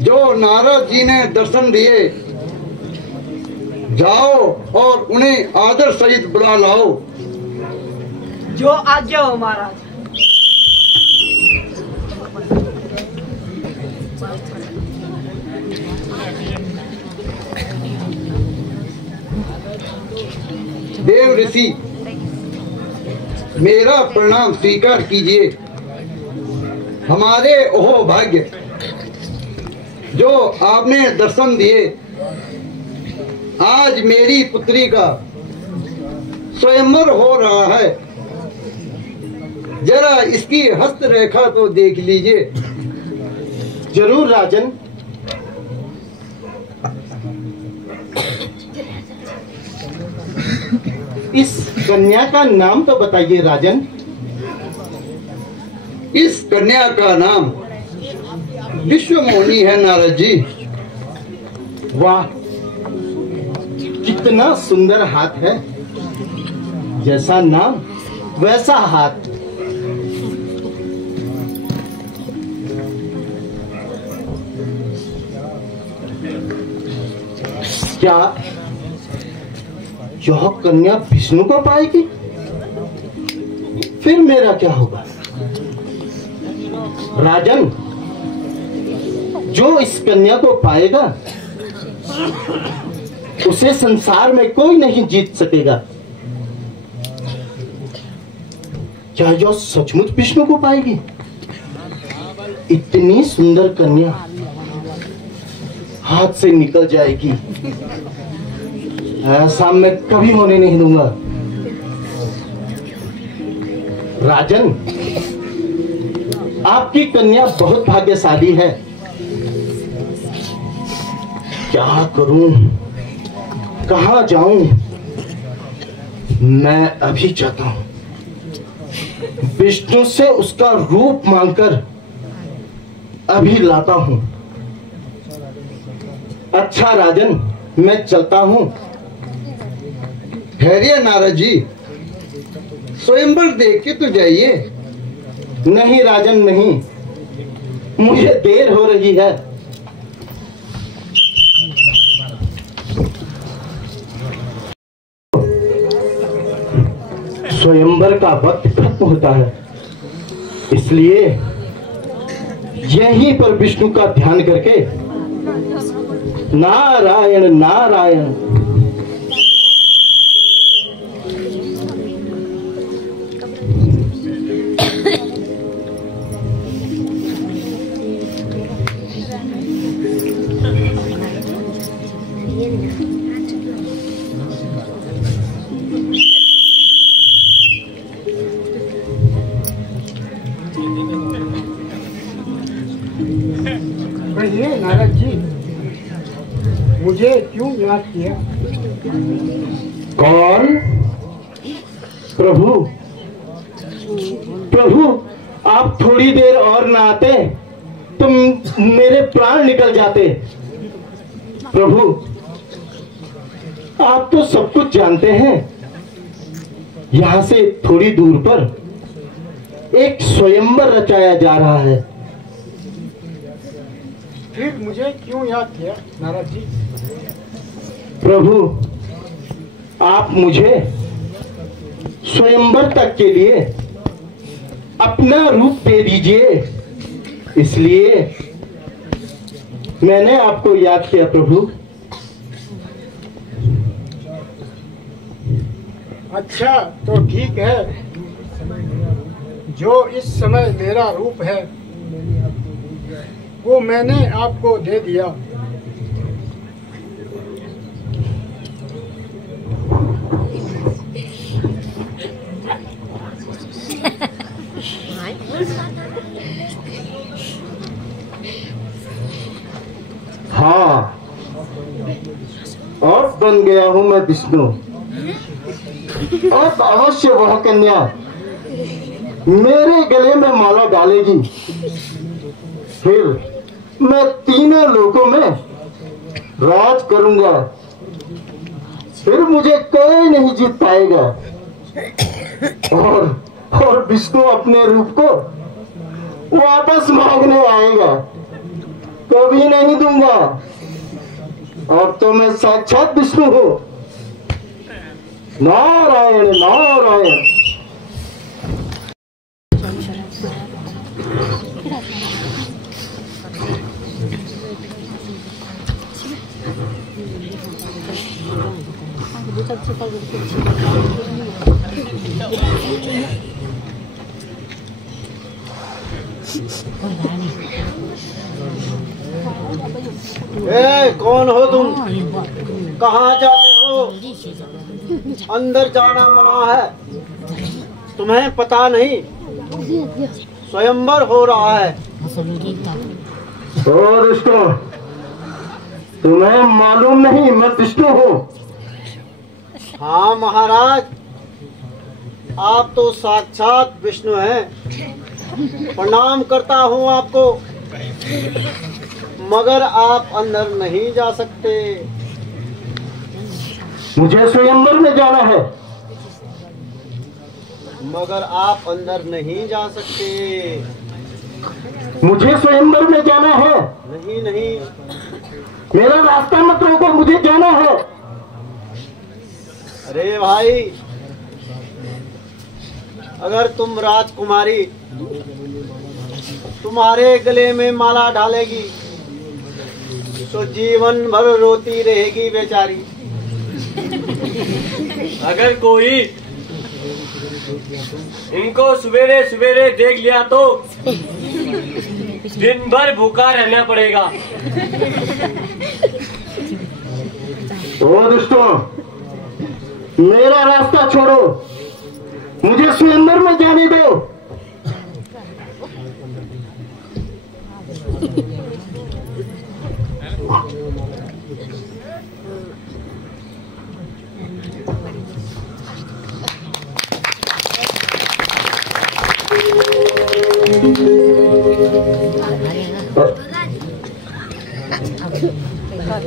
जो नारद जी ने दर्शन दिए, जाओ और उन्हें आदर सहित बुला लाओ। जो आज्ञा हो महाराज। देव ऋषि, मेरा प्रणाम स्वीकार कीजिए। हमारे ओह भाग्य, जो आपने दर्शन दिए, आज मेरी पुत्री का स्वयंवर हो रहा है। जरा इसकी हस्तरेखा तो देख लीजिए। जरूर राजन। इस कन्या का नाम तो बताइए राजन। इस कन्या का नाम विश्वमोहिनी है नारद जी। वाह, कितना सुंदर हाथ है। जैसा नाम वैसा हाथ। क्या यह कन्या विष्णु को पाएगी? फिर मेरा क्या होगा? राजन, जो इस कन्या को पाएगा उसे संसार में कोई नहीं जीत सकेगा। क्या यह सचमुच विष्णु को पाएगी? इतनी सुंदर कन्या हाथ से निकल जाएगी, ऐसा मैं कभी होने नहीं दूंगा। राजन, आपकी कन्या बहुत भाग्यशाली है। क्या करूं, कहां जाऊं? मैं अभी चाहता हूं विष्णु से उसका रूप मांगकर अभी लाता हूं। अच्छा राजन, मैं चलता हूं। ठहरिए नारद जी, स्वयंवर देख के तो जाइए। नहीं राजन नहीं, मुझे देर हो रही है। स्वयंवर का वक्त खत्म होता है, इसलिए यहीं पर विष्णु का ध्यान करके नारायण नारायण। कहिए नारद जी, मुझे क्यों याद किया? कौन? प्रभु, प्रभु, आप थोड़ी देर और ना आते तो मेरे प्राण निकल जाते। प्रभु, आप तो सब कुछ जानते हैं। यहाँ से थोड़ी दूर पर एक स्वयंवर रचाया जा रहा है। फिर मुझे क्यों याद किया नारद जी? प्रभु, आप मुझे स्वयंवर तक के लिए अपना रूप दे दीजिए, इसलिए मैंने आपको याद किया प्रभु। अच्छा तो ठीक है, जो इस समय मेरा रूप है वो मैंने आपको दे दिया। हाँ, और बन गया हूं मैं विष्णु। और अवश्य वह कन्या मेरे गले में माला डालेगी, फिर मैं तीनों लोकों में राज करूंगा। फिर मुझे कोई नहीं जीत पाएगा। और विष्णु अपने रूप को वापस मांगने आएगा। कभी नहीं दूंगा। अब तो मैं साक्षात विष्णु हूँ। नारायण नारायण। कौन हो तुम? कहाँ जाते हो? अंदर जाना मना है। तुम्हें पता नहीं स्वयंवर हो रहा है। ओ विष्णु, तुम्हें मालूम नहीं मैं विष्णु हूँ। हाँ महाराज, आप तो साक्षात विष्णु हैं। प्रणाम करता हूँ आपको, मगर आप अंदर नहीं जा सकते। मुझे स्वयंवर में जाना है। मगर आप अंदर नहीं जा सकते। मुझे स्वयंवर में जाना है। नहीं नहीं, मेरा रास्ता मत रोको, मुझे जाना है। अरे भाई, अगर तुम राजकुमारी तुम्हारे गले में माला डालेगी तो जीवन भर रोती रहेगी बेचारी। अगर कोई इनको सवेरे सवेरे देख लिया तो दिन भर भूखा रहना पड़ेगा। ओ दोस्तों, मेरा रास्ता छोड़ो, मुझे स्वयंवर में जाने दो।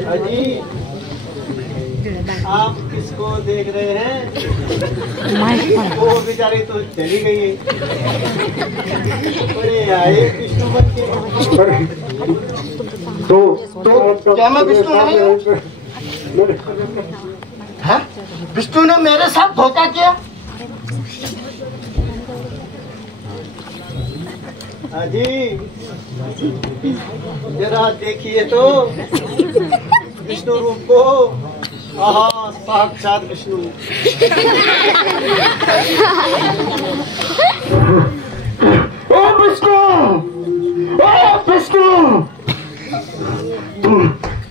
अजी, आप किसको देख रहे हैं? वो बेचारी तो चली गई है। बड़े आए विष्णु बन के। तो क्या मैं विष्णु नहीं हूँ? हाँ? विष्णु ने मेरे साथ धोखा किया। अजी, जरा देखिए तो विष्णु रूप को। आहा, साक्षात विष्णु। ओ विष्णु, ओ विष्णु,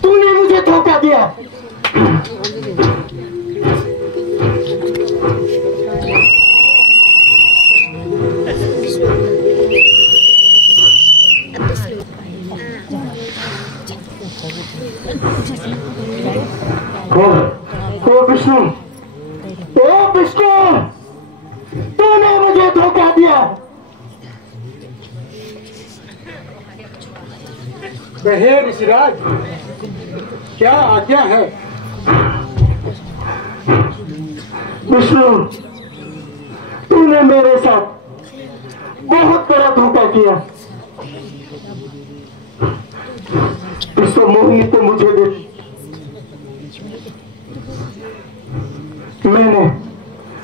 तूने मुझे धोखा दिया। ओ विष्णु, ओ विष्णु, तूने मुझे धोखा दिया। कहे ऋषिराज, क्या आज्ञा है? विष्णु, तूने मेरे साथ बहुत बड़ा धोखा किया। विश्व मोहिनी को मुझे दे।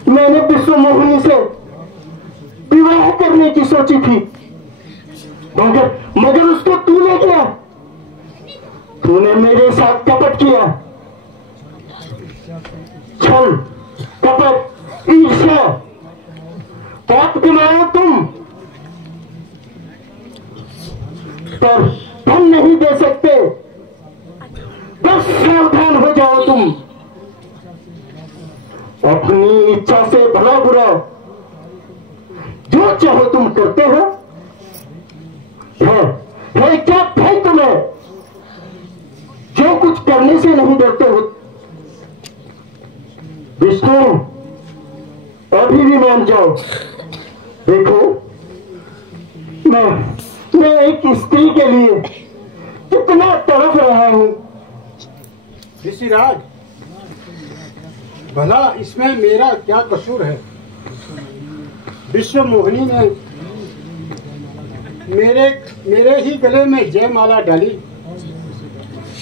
मैंने विश्व मोहिनी से विवाह करने की सोची थी, मगर उसको तूने किया। तूने मेरे साथ कपट किया। छल, कपट, ईर्ष्या, पाप कमाए तुम, पर हम नहीं दे सकते। बस सावधान हो जाओ तुम। अपनी इच्छा से भला बुरा जो चाहो तुम करते हो। है क्या भाई तुम्हें? जो कुछ करने से नहीं डरते हो। विष्णु, अभी भी मान जाओ। देखो, मैं एक स्त्री के लिए कितना तड़प रहा हूं। ऋषिराज, भला इसमें मेरा क्या कसूर है? विश्व मोहिनी ने मेरे ही गले में जयमाला डाली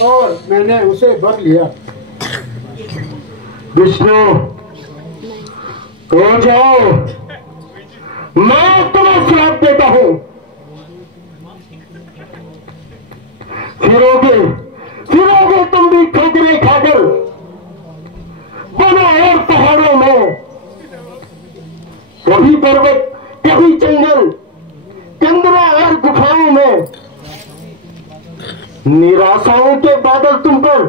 और मैंने उसे वर लिया। विष्णु हो जाओ, मैं तुम्हें श्राप देता हूं। फिरोगे तुम भी ठोकरे खाकर वनों और पहाड़ों में, कभी पर्वत कभी जंगल, कंदरा और गुफाओं में। निराशाओं के बादल तुम पर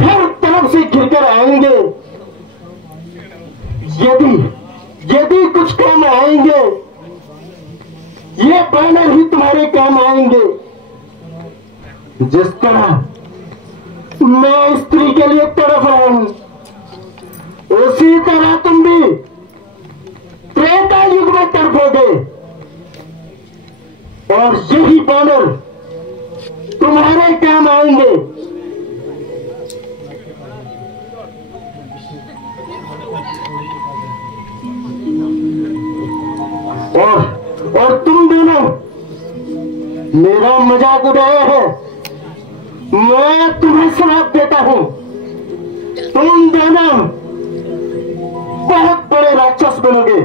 हर तरफ से घिरकर आएंगे। यदि कुछ काम आएंगे, ये बैनर ही तुम्हारे काम आएंगे। जिस तरह मैं स्त्री के लिए तड़प रहा हूं, उसी तरह तुम भी त्रेता युग में तड़पोगे और यही बैनर तुम्हारे काम आएंगे। और तुम दोनों मेरा मजाक उड़ाया है। मैं तुम्हें श्राप देता हूं, तुम दोनों बहुत बड़े राक्षस बनोगे।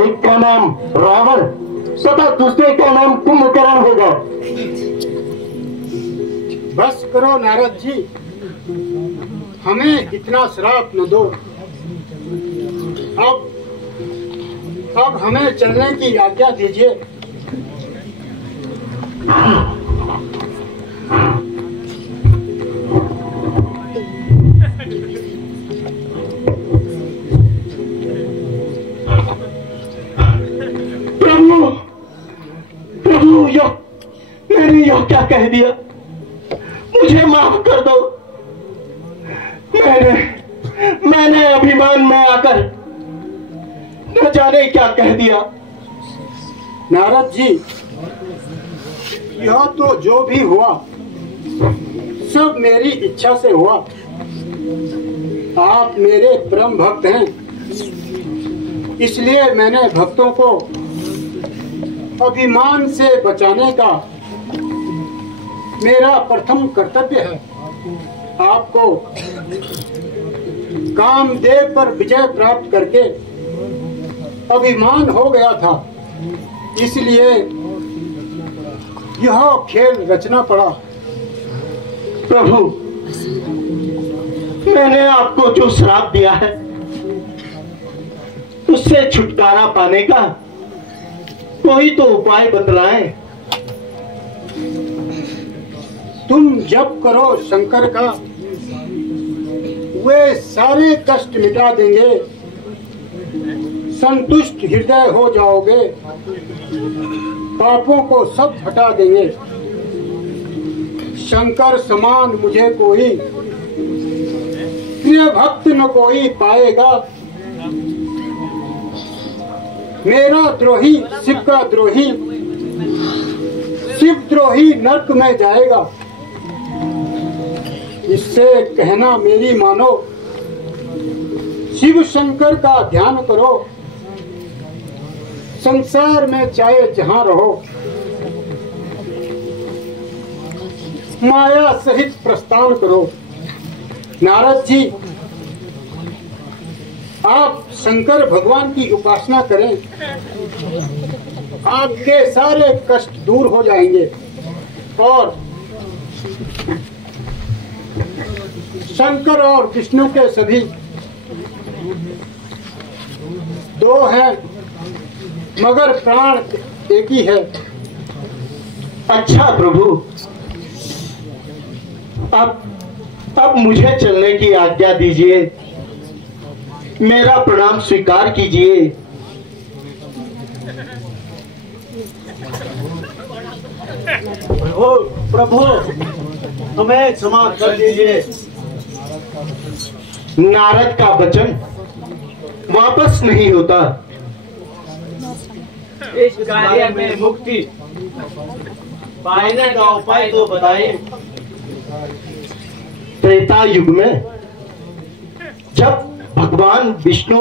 एक का नाम रावण तथा दूसरे का नाम कुंभकर्ण होगा। बस करो नारद जी, हमें इतना श्राप न दो। अब हमें चलने की आज्ञा दीजिए। प्रभु मैंने यह क्या कह दिया, मुझे माफ कर दो। मैंने अभिमान में आकर न जाने क्या कह दिया। नारद जी, यह तो जो भी हुआ सब मेरी इच्छा से हुआ। आप मेरे परम भक्त हैं, इसलिए मैंने भक्तों को अभिमान से बचाने का मेरा प्रथम कर्तव्य है। आपको कामदेव पर विजय प्राप्त करके अभिमान हो गया था, इसलिए यह खेल रचना पड़ा। प्रभु, मैंने आपको जो श्राप दिया है उससे छुटकारा पाने का कोई तो उपाय बतलाएं। तुम जप करो शंकर का, वे सारे कष्ट मिटा देंगे। संतुष्ट हृदय हो जाओगे, पापों को सब हटा देंगे। शंकर समान मुझे कोई प्रिय भक्त न कोई पाएगा। मेरा द्रोही शिव का द्रोही, शिव द्रोही नरक में जाएगा। इससे कहना मेरी मानो, शिव शंकर का ध्यान करो। संसार में चाहे जहां रहो, माया सहित प्रस्थान करो। नारद जी, आप शंकर भगवान की उपासना करें, आपके सारे कष्ट दूर हो जाएंगे और शंकर और विष्णु के सभी दो हैं, मगर प्राण एक ही है। अच्छा प्रभु, अब मुझे चलने की आज्ञा दीजिए, मेरा प्रणाम स्वीकार कीजिए। प्रभु हमें क्षमा कर दीजिए। नारद का वचन वापस नहीं होता। इस कार्य में मुक्ति पाने का उपाय तो बताइए। त्रेता युग में जब भगवान विष्णु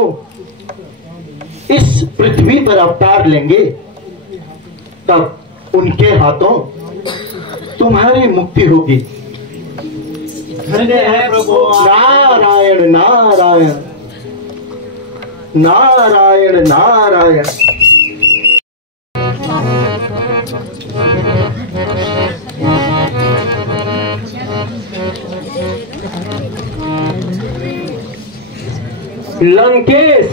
इस पृथ्वी पर अवतार लेंगे तब उनके हाथों तुम्हारी मुक्ति होगी। धन्य है प्रभु। नारायण नारायण नारायण नारायण। लंकेश,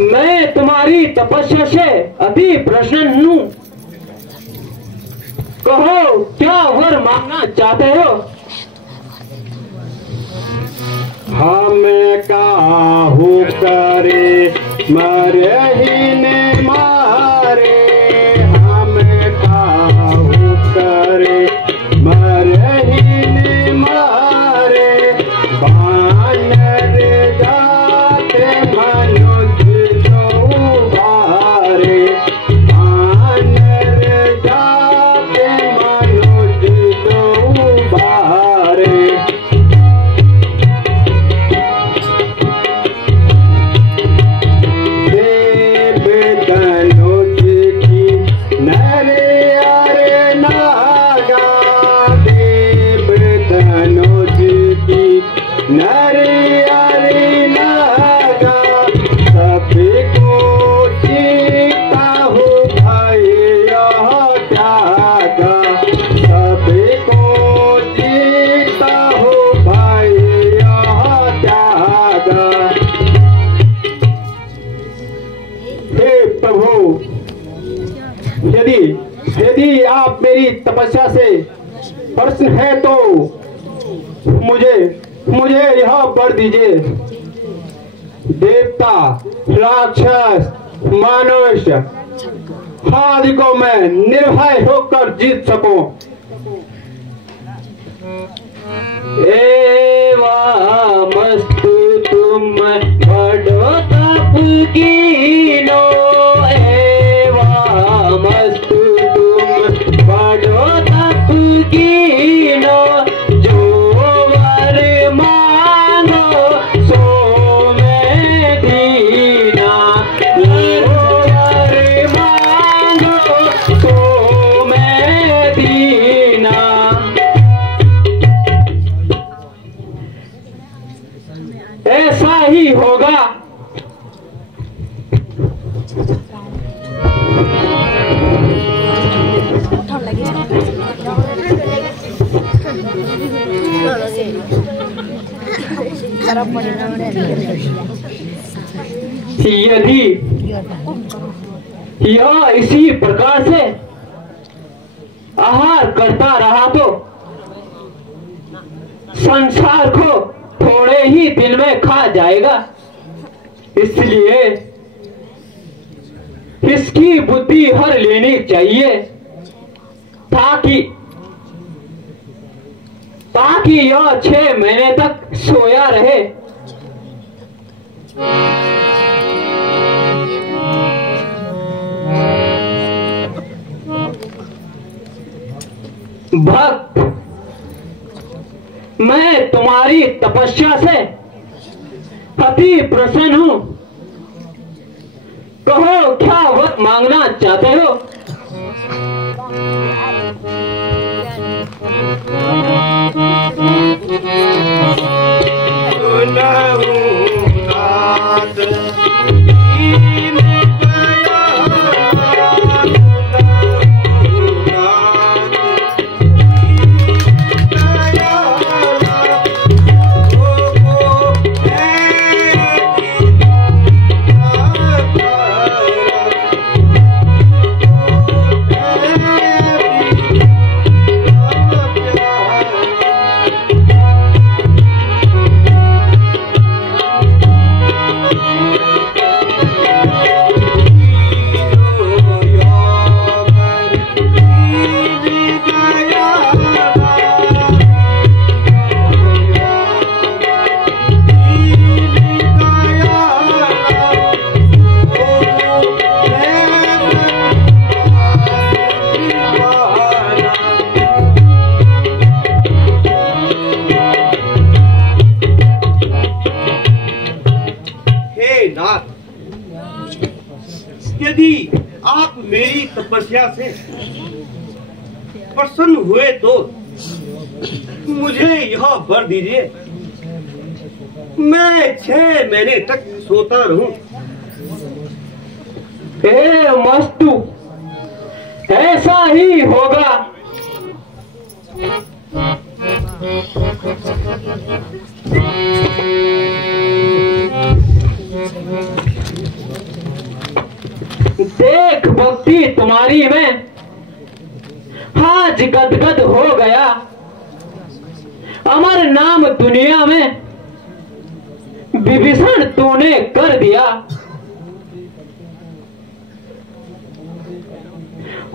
मैं तुम्हारी तपस्या से अति प्रसन्न हूँ। कहो क्या वर मांगना चाहते हो? हम काहू करे मरे ही ने मारे, हम काहू करे मरे ही ने मारे, बानर जाते मनुष्य तो उबारे, बानर जाते मनुष्य तो उबारे। यदि आप मेरी तपस्या से प्रसन्न है तो मुझे यह वर दीजिए। देवता, राक्षस, मनुष्य आदि को मैं निर्भय होकर जीत सकूं। एवमस्तु तुम बड़ो तप कीनो, एवमस्तु तुम बड़ो तप कीनो, जो वर मांगो सो मैं दीना, जो वर मांगो सो मैं दीना। ऐसा ही होगा। यदि यह इसी प्रकार से आहार करता रहा तो संसार को थोड़े ही दिन में खा जाएगा। इसलिए इसकी बुद्धि हर लेनी चाहिए ताकि यह 6 महीने तक सोया रहे। भक्त, मैं तुम्हारी तपस्या से अति प्रसन्न हूँ। कहो क्या वर मांगना चाहते हो? नाथ, यदि आप मेरी तपस्या से प्रसन्न हुए तो मुझे यह वर दीजिए, मैं 6 महीने तक सोता रहूं। हे मस्तु, ऐसा ही होगा। देख भक्ति तुम्हारी में आज गदगद हो गया, अमर नाम दुनिया में विभीषण तूने कर दिया।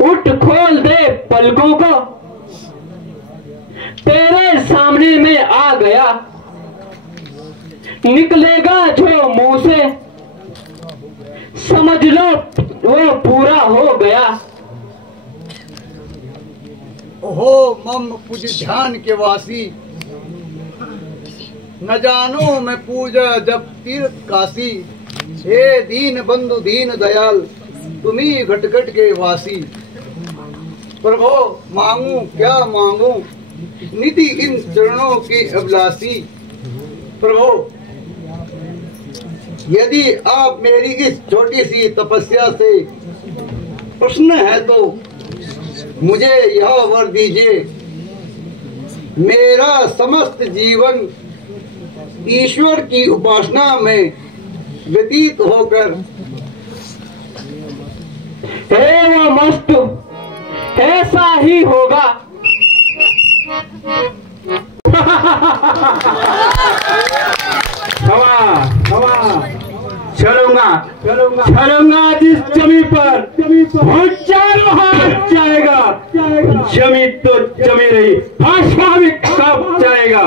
उठ खोल दे पलकों को, तेरे सामने में आ गया, निकलेगा जो मुंह से समझ लो वो पूरा हो गया। ओहो मम पूज ध्यान के वासी, न जानो मैं पूजा जब तीर्थ काशी। हे दीन बंधु दीन दयाल, तुम्ही घट घट के वासी। प्रभो मांगू क्या मांगू, निधि इन चरणों की अभिलाषी। प्रभो यदि आप मेरी इस छोटी सी तपस्या से प्रसन्न है तो मुझे यह वर दीजिए, मेरा समस्त जीवन ईश्वर की उपासना में व्यतीत होकर। हे वो मस्त, ऐसा ही होगा। हवा हवा चलूंगा जिस जमी पर वो चारों हाथ जाएगा, जमी तो जमी रही, भाषा भी कब जाएगा।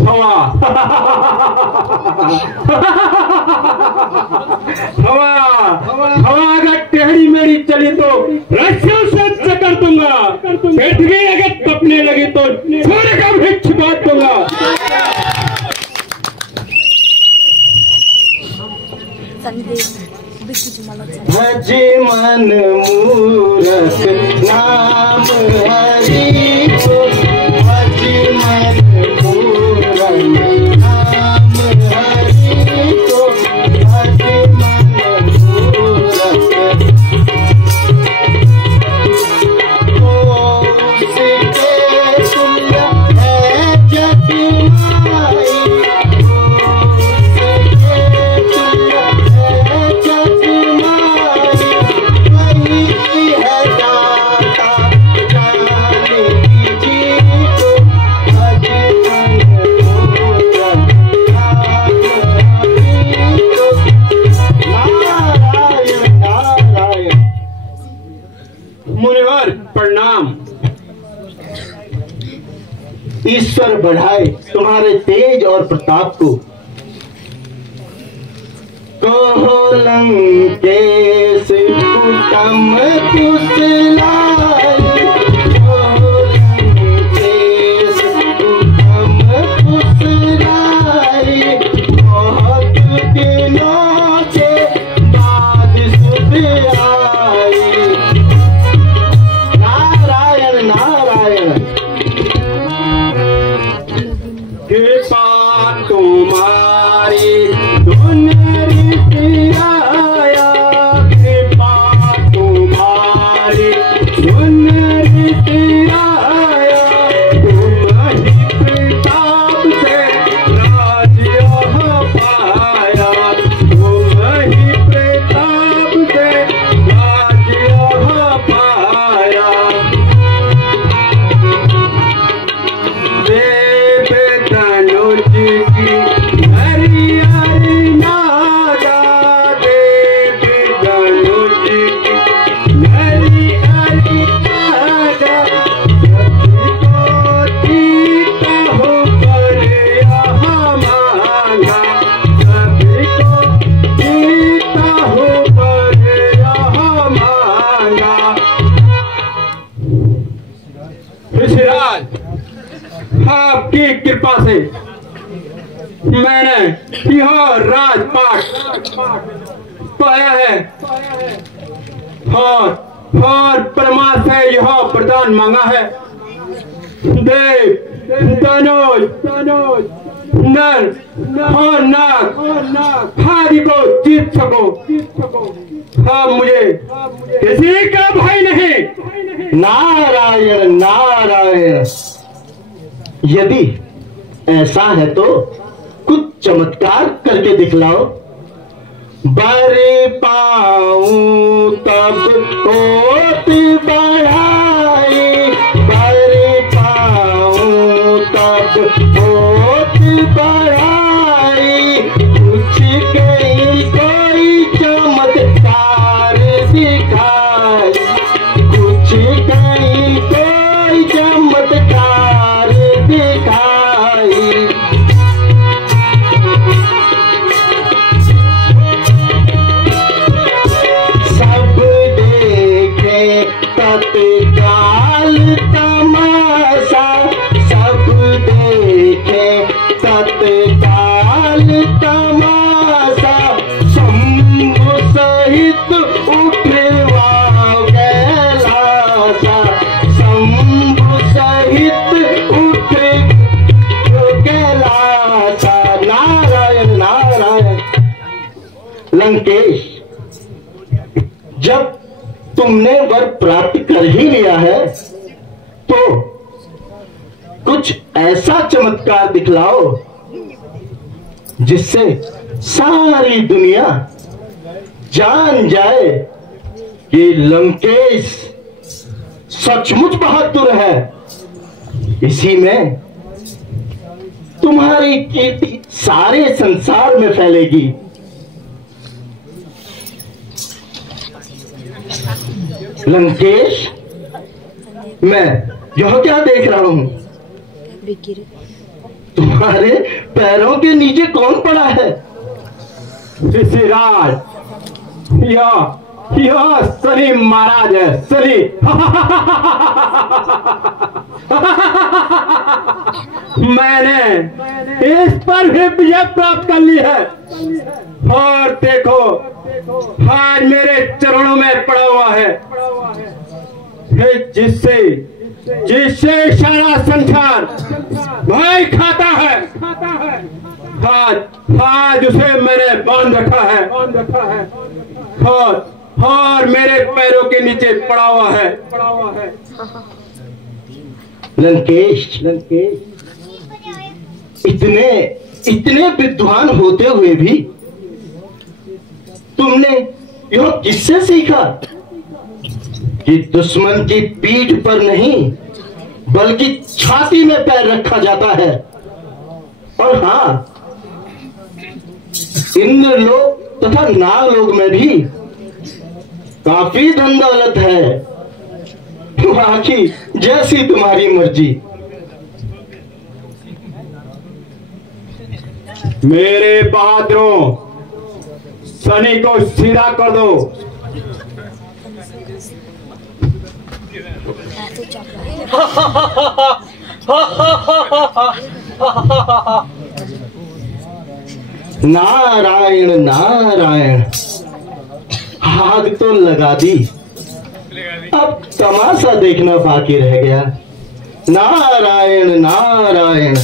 हवा हवा अगर टेढ़ी मेरी चली तो रस्सियों से चकर दूंगा, पृथ्वी अगर तपने लगी तो सूर्य का भी छिपा दूंगा। भज मन मूरख नाम हरि को, भज मन मूरख नाम हरि को, भज मन मूरख उसके तुल्य है जग माई, मुनिवर प्रणाम। ईश्वर बढ़ाए तुम्हारे तेज और प्रताप को। कहो लंकेश कुटम कुशलाय, कहो लंकेश कुटम कुशलाय, बहुत दिनों के बाद सुध आई। नारायण नारायण। कृपा तुम्हारी दुनिया आया, कृपा तुम्हारी दुनिया आया, तुम ही प्रताप से राज्य पाया, तुम ही प्रताप से राज्य पाया। देव धनुष की हरि हरि नागा, देव धनुष की हरि हरि नागा, सभी को जीता हो पर यहाँ मांगा, सभी को जीता हो पर यहाँ मांगा। ऋषिराज, आपकी कृपा से मैंने यह राजपाट पाया है और परमा से यह वरदान मांगा है, देव धनुष नर और नाग आदि को जीत सको। हाँ, मुझे किसी का भय नहीं। नारायण नारायण। यदि ऐसा है तो कुछ चमत्कार करके दिखलाओ। बड़े पाऊं तब कोट बढ़ाई, बड़े पाऊं तब कोट बढ़ाई, कुछ कहीं कोई चमत्कार दिखाई, कुछ कहीं कोई चमत्कार दिखाई। तत्काल तमाशा, सब देखे तत्काल तमाशा, शंभु सहित उठवाओ कैलासा, शंभु सहित उठ कैलासा। नारायण नारायण। लंकेश, जब तुमने वर प्राप्त कर ही लिया है तो कुछ ऐसा चमत्कार दिखलाओ जिससे सारी दुनिया जान जाए कि लंकेश सचमुच बहादुर है। इसी में तुम्हारी कीर्ति सारे संसार में फैलेगी। लंकेश, मैं यह क्या देख रहा हूं? तुम्हारे पैरों के नीचे कौन पड़ा है? ऋषिराज, यह सनी महाराज है। सनी मैंने इस पर भी विजय प्राप्त कर ली है और देखो आज मेरे चरणों में पड़ा हुआ है, जिससे सारा संसार भय खाता है। आज उसे मैंने बांध रखा है और मेरे पैरों के नीचे पड़ा हुआ है। लंकेश, इतने विद्वान होते हुए भी तुमने यह किससे सीखा कि दुश्मन की पीठ पर नहीं बल्कि छाती में पैर रखा जाता है? और हाँ, इंद्र लोग तथा नाग लोग में भी काफी धन दौलत है। बाकी जैसी तुम्हारी मर्जी। मेरे बहादुरों, सनी को सीधा कर दो। नारायण नारायण। आग तो लगा दी, अब तमाशा देखना बाकी रह गया। नारायण नारायण।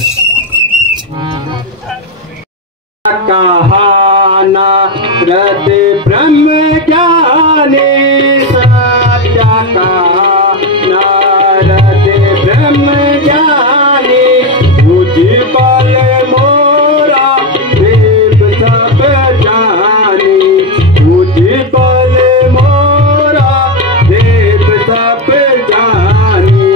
कहा नारद ब्रह्म ज्ञानी, सत्य कहा नारद ब्रह्म ज्ञानी, मुझ बल मोरा देव सब जानी, मुझ बल मोरा देव सब जानी।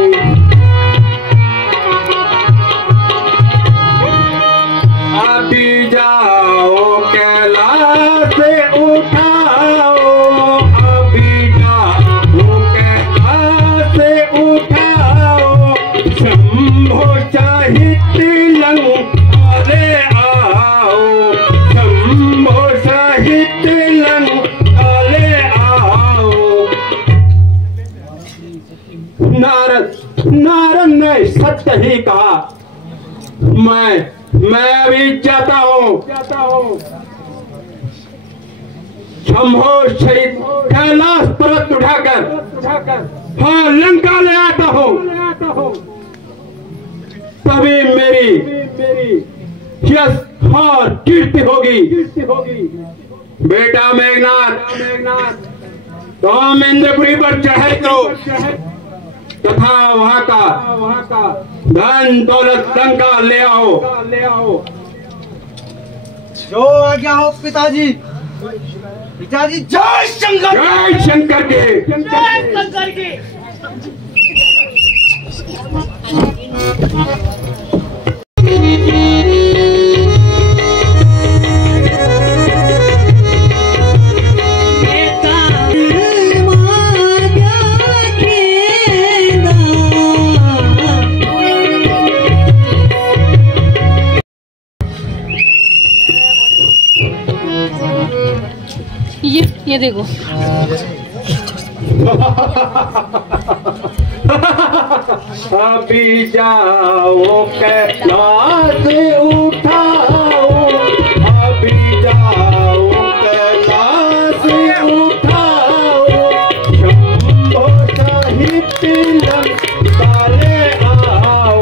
अभी जाओ कैलाश उठाओ, अभी जाओ कैलाश उठाओ, शंभो सहित लंकाले आओ, शंभो सहित लंकाले आओ। नारद ने सत्य ही कहा। मैं मैं अभी जाता हूँ। शंभो सहित कैलाश पर्वत उठाकर हाँ लंका ले आता हूँ। तभी मेरी यश और कीर्ति होगी। बेटा मेघनाथ तुम इंद्रपुरी पर चढ़ाई करो तथा वहाँ का धन दौलत लंका ले आओ। जो आज्ञा हो पिताजी। पिताजी जय शंकर। जय शंकर के। जय शंकर के। ये देखो। अभी जाओ कैलाश उठाओ। अभी जाओ कैलाश उठाओ। शंभो सहित लंका ले आओ।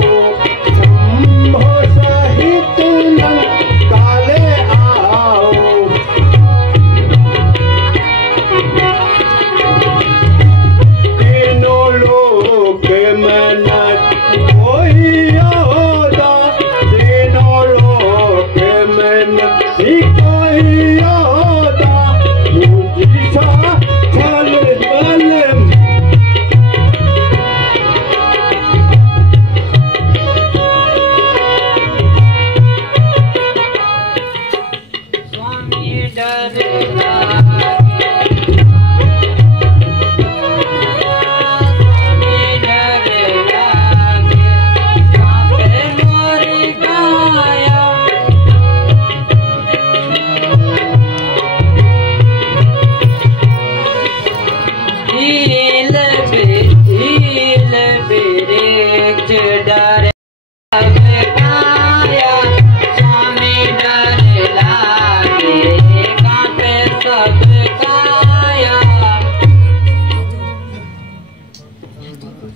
शंभो सहित लंका ले आओ।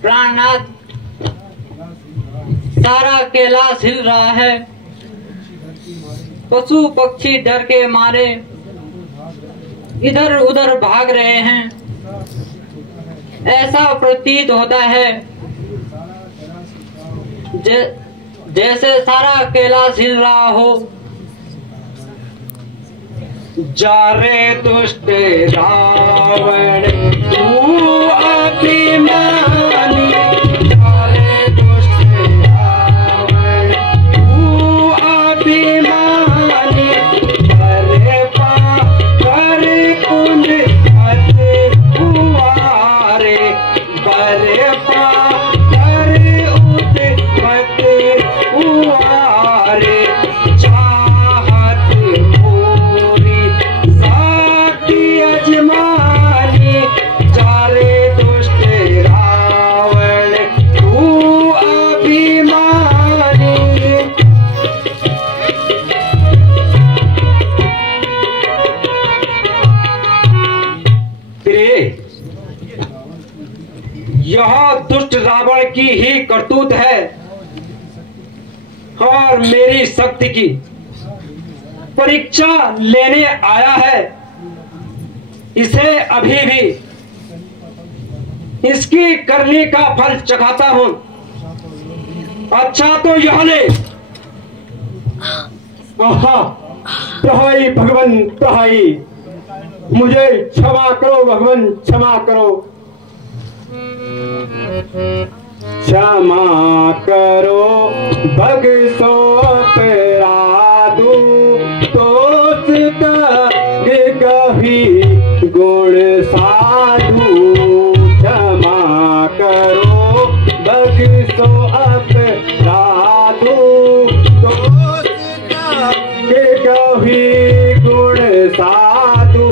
प्राणनाथ सारा कैलाश हिल रहा है। पशु पक्षी डर के मारे इधर उधर भाग रहे हैं। ऐसा प्रतीत होता है जैसे सारा कैलाश हिल रहा हो। जा रे दुष्ट रावण तू अभिमानी। जा रे दुष्ट रावण तू अभिमानी। करे कुंज हुआरे। करे हुआरे। चाहत मोरी साकी अजमानी। चारे दुष्ट रावण तू अभिमानी। यह दुष्ट रावण की ही करतूत है और मेरी शक्ति की परीक्षा लेने आया है। इसे अभी भी इसकी करने का फल चखाता हूं। अच्छा तो यह ले। प्रहाई भगवान प्रहाई। मुझे क्षमा करो भगवान क्षमा करो। क्षमा करो बख्शो अपराधो। तो कभी गुण साधु। क्षमा करो बख्शो अपराधो। तो कभी गुण साधु।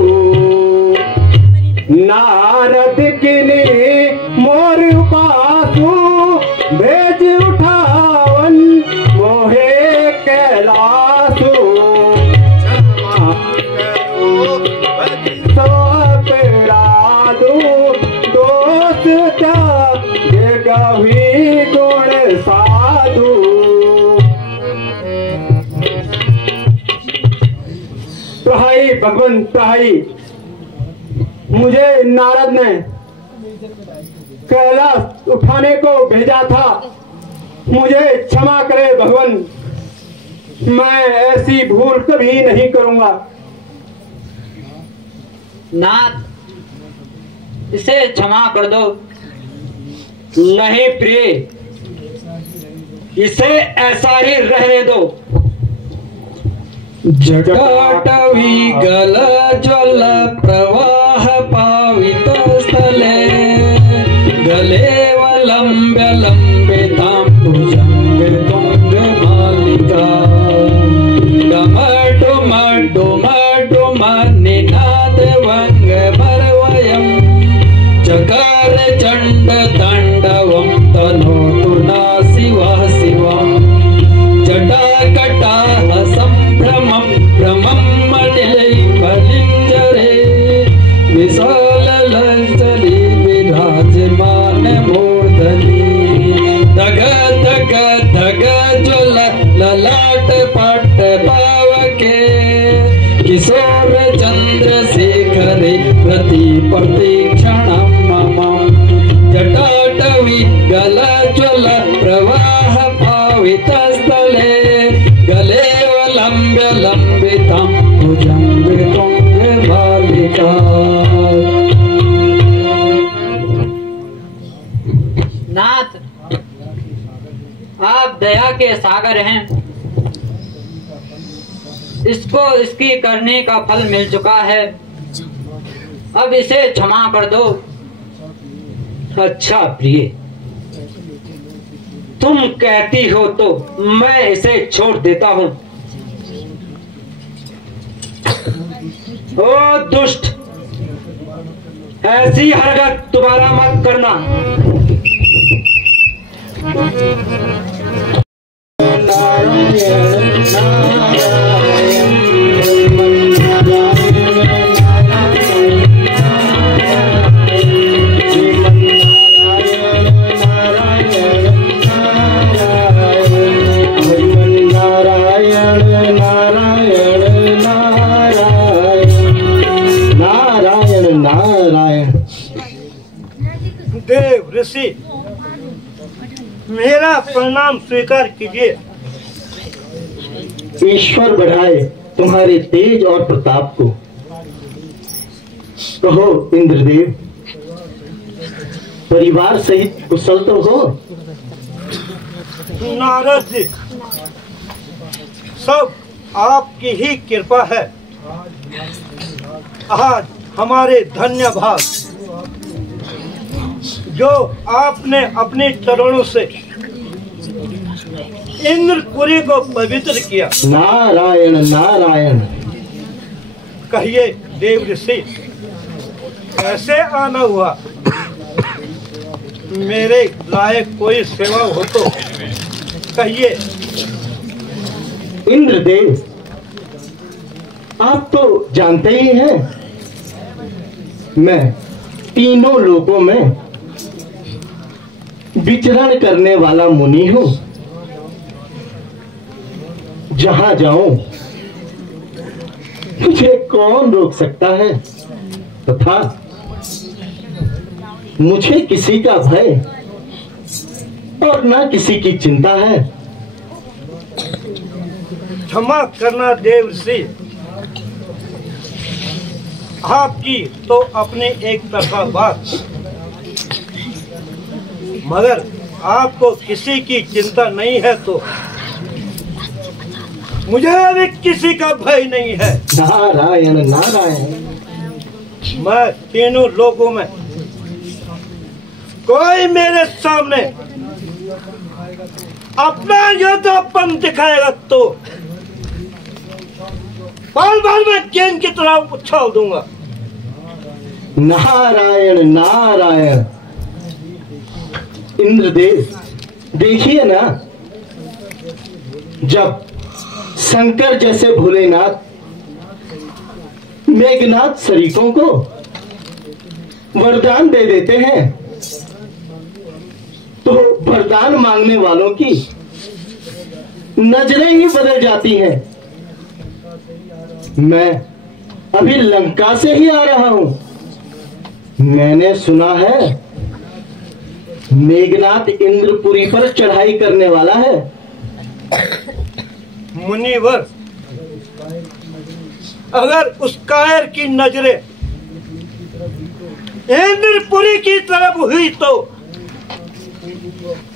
नारद किने मोर पासु भेज उठावन मोहे के तहाई भगवान तहाई। मुझे नारद ने कैलाश उठाने को भेजा था, मुझे क्षमा करे भगवान, मैं ऐसी भूल कभी नहीं करूंगा। नाथ, इसे क्षमा कर दो। नहीं प्रिय, इसे ऐसा ही रहने दो। जटाटवी गल ज्वल प्रवाह पावित स्थले गलेवलम्ब्य लम्बितां भुजंग तुंग मालिका डमडुम डुम डुम निनाद वंग भरवयं चकार चंड तांडवं तनोतु ना शिवः शिवम् जटाकटाह संभ्रमं भ्रमं मलिलिंजरे विशाललंचली विराजमान मूर्धनि धग धग धग ज्वल ललाट पट पावके किशोर चंद्रशेखरे प्रति प्रतीक्षणं मम जटाटवी गल ज्वल प्रवाह पावित स्थले गलेवलम्ब्य लम्बितां भुजंग तुंग बालिका। नाथ, आप दया के सागर हैं। इसको इसकी करने का फल मिल चुका है, अब इसे क्षमा कर दो। अच्छा प्रिय, तुम कहती हो तो मैं इसे छोड़ देता हूँ। ओ दुष्ट, ऐसी हरकत दोबारा मत करना। देव ऋषि, मेरा प्रणाम स्वीकार कीजिए। ईश्वर बढ़ाए तुम्हारे तेज और प्रताप को। कहो इंद्रदेव, परिवार सहित कुशल तो हो? नारद जी, सब आपकी ही कृपा है। आज हमारे धन्य भाग जो आपने अपने चरणों से इंद्रपुरी को पवित्र किया। नारायण नारायण। कहिए देव ऋषि, कैसे आना हुआ? मेरे लायक कोई सेवा हो तो कहिए। इंद्रदेव, आप तो जानते ही हैं, मैं तीनों लोकों में विचरण करने वाला मुनि हूं। जहां जाऊं मुझे कौन रोक सकता है, तथा मुझे किसी का भय और ना किसी की चिंता है। क्षमा करना देव ऋषि, आपकी तो अपनी एक तरफा बात, मगर आपको किसी की चिंता नहीं है तो मुझे भी किसी का भय नहीं है। नारायण नारायण। मैं तीनों लोगों में कोई मेरे सामने अपना योद्धापन दिखाएगा तो बार बार मैं गेंद की तरह उछाल दूंगा। नारायण नारायण। इंद्रदेव, देखिए ना, जब शंकर जैसे भोलेनाथ मेघनाथ शरीफों को वरदान दे देते हैं तो वरदान मांगने वालों की नजरें ही बदल जाती हैं। मैं अभी लंका से ही आ रहा हूं। मैंने सुना है मेघनाथ इंद्रपुरी पर चढ़ाई करने वाला है। मुनिवर, अगर उस कायर की नजरें इंद्रपुरी की तरफ हुई तो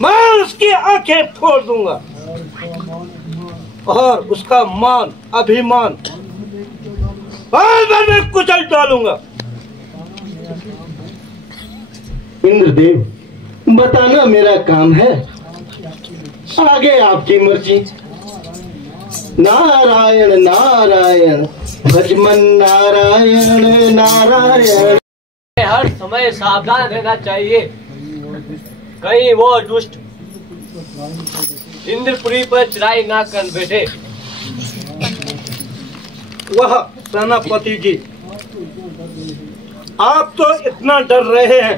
मैं उसकी आंखें फोड़ दूंगा और उसका मान अभिमान बार बार में कुचल डालूंगा। इंद्रदेव, बताना मेरा काम है, आगे आपकी मर्जी। नारायण नारायण भजमन नारायण नारायण। हर समय सावधान रहना चाहिए, कहीं वो दुष्ट इंद्रपुरी पर चढ़ाई ना कर बैठे। वह सेनापति जी, आप तो इतना डर रहे हैं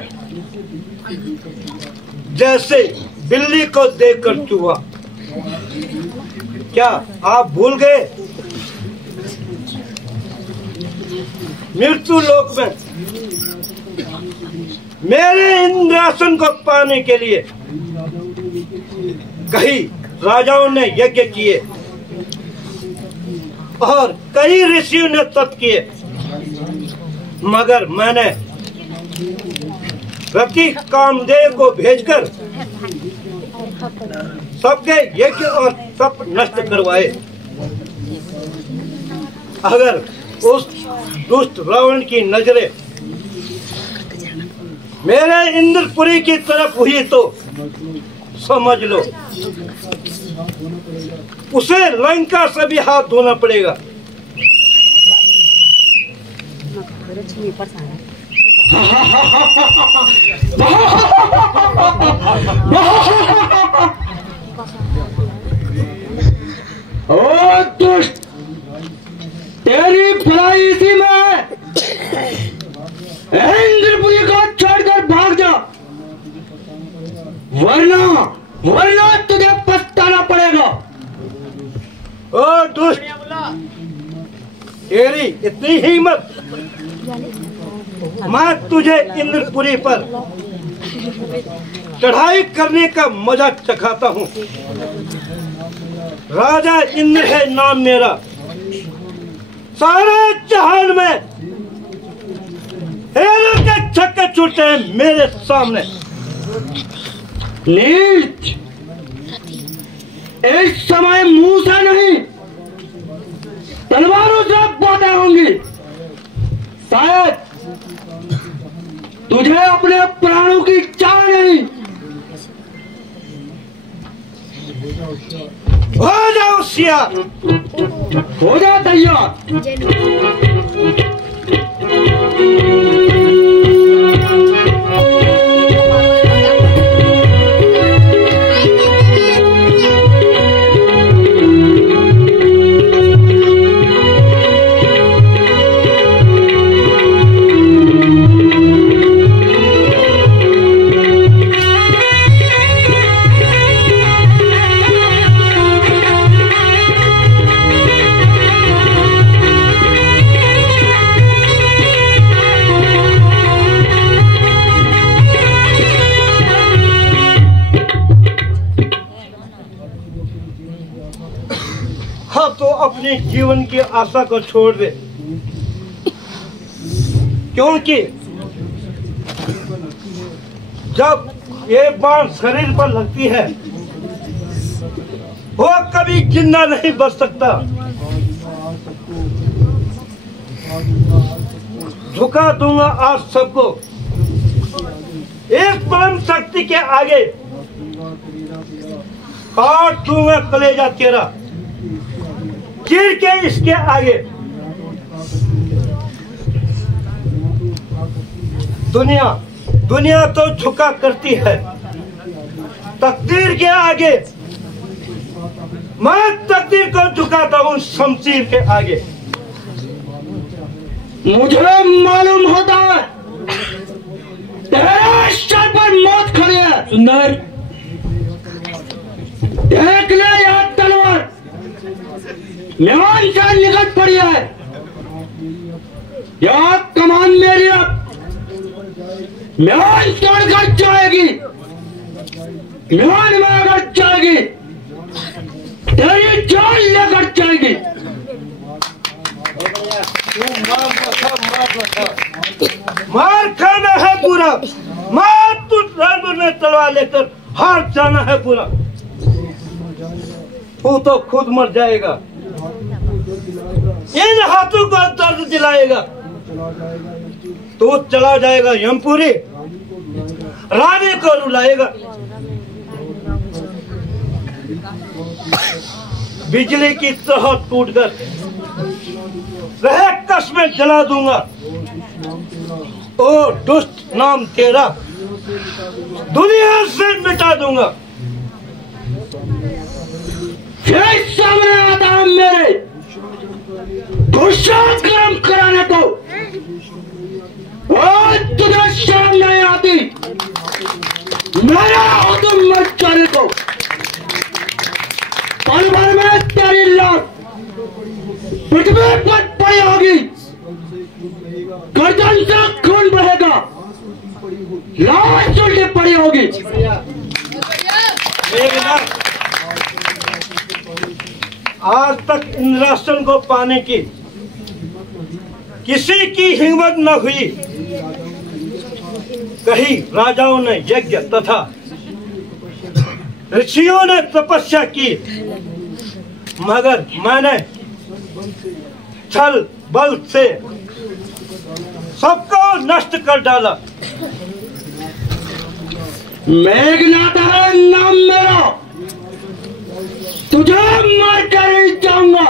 जैसे बिल्ली को देखकर चूहा। क्या आप भूल गए मृत्यु लोक में मेरे इंद्रासन को पाने के लिए कई राजाओं ने यज्ञ किए और कई ऋषियों ने तप किए, मगर मैंने रति कामदेव को भेजकर सबके यज्ञ और तप नष्ट करवाए। अगर उस दुष्ट रावण की नजरें मेरे इंद्रपुरी की तरफ हुई तो समझ लो उसे लंका से भी हाथ धोना पड़ेगा। ओ दुष्ट, तेरी भलाई इसी में। इंद्रपुरी को छोड़कर भाग जा, वरना तुझे पछताना पड़ेगा। ओ दुष्ट, तेरी इतनी हिम्मत, मैं तुझे इंद्रपुरी पर चढ़ाई करने का मजा चखाता हूँ। राजा इंद्र है नाम मेरा, सारे जहान में हेरों के छक्के छूटते हैं मेरे सामने। नीच, इस समय मुंह से नहीं तलवारों से बातें होंगी। शायद तुझे अपने प्राणों की चाह नहीं। हो जाओ होशियार, हो जा तैयार। तो अपने जीवन की आशा को छोड़ दे, क्योंकि जब ये बाण शरीर पर लगती है वो कभी जिंदा नहीं बच सकता। झुका दूंगा आज सबको एक परम शक्ति के आगे, काट दूंगा कलेजा तेरा चीर के इसके आगे। दुनिया तो झुका करती है तकदीर के आगे, मैं तकदीर को झुकाता हूँ शमशीर के आगे। मुझे मालूम होता है तेरे सर पर मौत खड़ी है। सुंदर, देख ले यह तलवार म्यान से निकट पड़ी है। या कमान मेरी म्यान तोड़कर जाएगी, म्यान में अगर जाएगी तेरी जान लेकर जाएगी। मार खाना है पूरा, मार तू रण में तलवार लेकर हार जाना है पूरा। तू तो खुद मर जाएगा, इन हाथों को दर्द दिलाएगा। तू चला जाएगा यमपुरी, रानी को रुलाएगा। बिजली की तरह टूटकर रह कस में जला दूंगा। ओ दुष्ट नाम तेरा दुनिया से मिटा दूंगा। फिर सामने आता हूं मेरे गुस्सा गर्म कराने को, और तुझे शर्म नहीं आती मेरा हुक्म मत करने को। पल भर में तेरी लाश पृथ्वी पर पड़ी होगी, गर्दन से खून बहेगा, लाश उल्टी पड़ी होगी। आज तक इंद्रासन को पाने की किसी की हिम्मत न हुई। कहीं राजाओं ने यज्ञ तथा ऋषियों ने तपस्या की, मगर मैंने छल बल से सबको नष्ट कर डाला। मेघनाथ है नाम मेरा, तुझे मार कर ही जाऊंगा।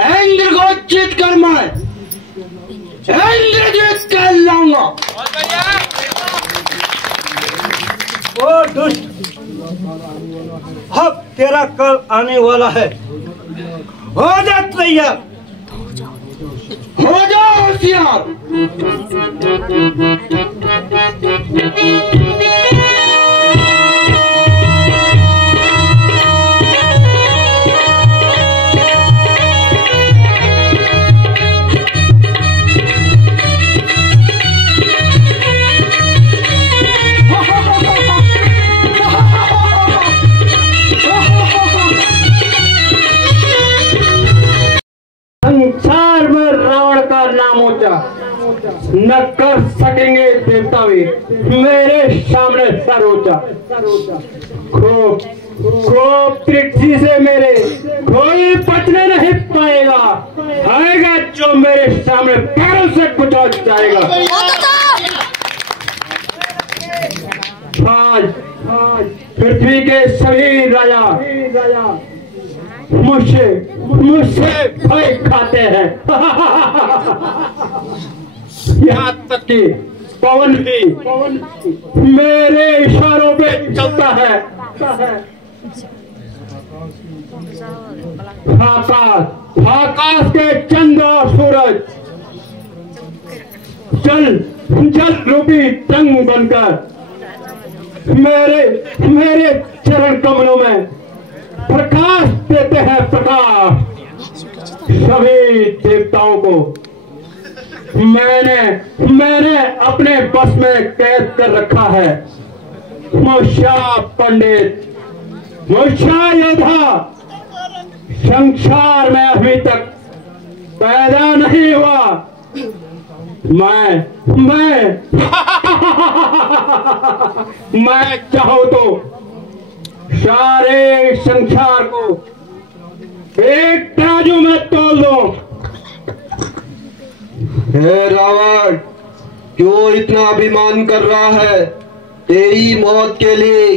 इंद्र को जीत कर मैं इंद्रजीत कर लाऊंगा। ओ दुष्ट, अब तेरा कल आने वाला है, हो जा तैयार, हो जाओ होशियार। संसार में रावण का नाम ऊंचा, न कर सकेंगे देवता भी मेरे सामने सर ऊंचा। खूब खूब दृष्टि से मेरे कोई बचने नहीं पाएगा, आएगा जो मेरे सामने पैरों से कुचल जाएगा। आज पृथ्वी के सभी राजा मुझसे भय खाते हैं। यहाँ तक कि पवन भी मेरे इशारों पे चलता है। आकाश के चंद्र और सूरज जल रूपी तंग बनकर मेरे चरण कमलों में प्रकाश देते हैं। प्रकाश सभी देवताओं को मैंने अपने बस में कैद कर रखा है। मुझा पंडित, मुझा योद्धा संसार में अभी तक पैदा नहीं हुआ। मैं चाहूं तो सारे संसार को एक तराजू में तोल दो। हे रावण, क्यों इतना अभिमान कर रहा है? तेरी मौत के लिए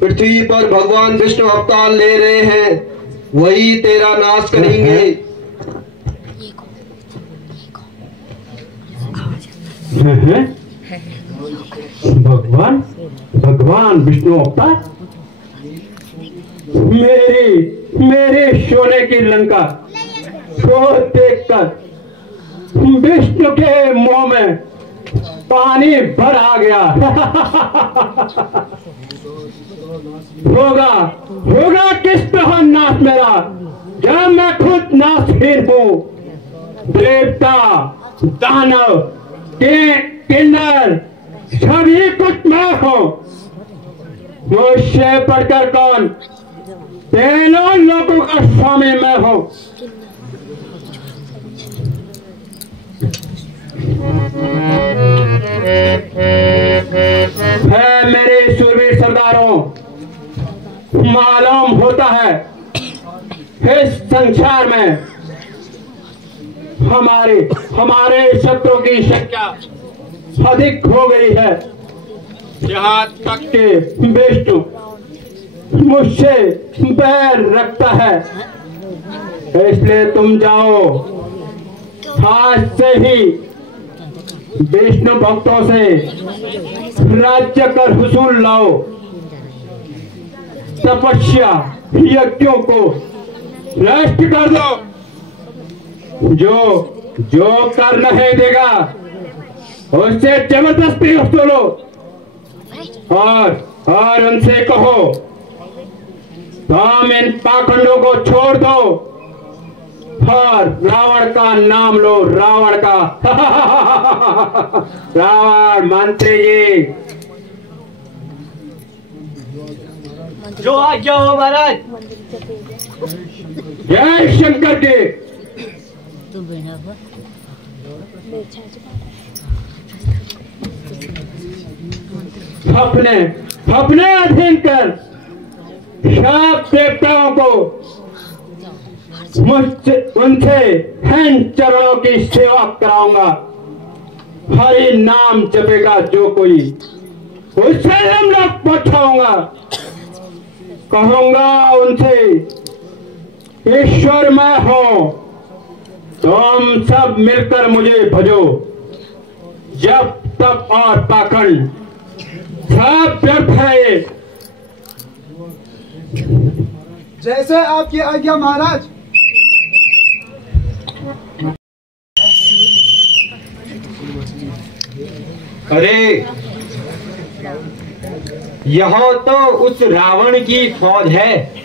पृथ्वी पर भगवान विष्णु अवतार ले रहे हैं, वही तेरा नाश करेंगे। भगवान विष्णु अवतार मेरे सोने की लंका को देखकर विष्णु के मुंह में पानी भर आ गया। होगा किस तरह नाश मेरा, जब मैं खुद नाशहीन हूँ। देवता, दानव, किन्नर सभी कुछ मैं हूँ। मुझसे बढ़कर कौन? तीनों लोगों का स्वामी मैं हूँ। है मेरे सूरवीर सरदारों, मालूम होता है इस संसार में हमारे शत्रु की संख्या अधिक हो गई है। यहाँ तक के विष्णु मुझसे बैर रखता है। इसलिए तुम जाओ, आज से ही विष्णु भक्तों से राज्य कर हुसूल लाओ। तपस्या यज्ञों को नष्ट कर दो। जो कर नहीं देगा उससे जबरदस्ती वसूलो और उनसे कहो तुम इन पाखंडों को छोड़ दो और रावण का नाम लो। रावण का रावण मंत्री जी, जो आज्ञा हो महाराज। जय शंकर जी। अपने अधीन कर सब देवताओं को उनसे इन चरणों की सेवा कराऊंगा। हरि नाम जपेगा जो कोई, उससे हम लोग पहुंचाऊंगा। कहूंगा उनसे ईश्वर मैं हूं, तुम सब मिलकर मुझे भजो। जब तप और पाखंड सब व्यर्थ है। जैसे आपकी आज्ञा महाराज। अरे यहाँ तो उस रावण की फौज है।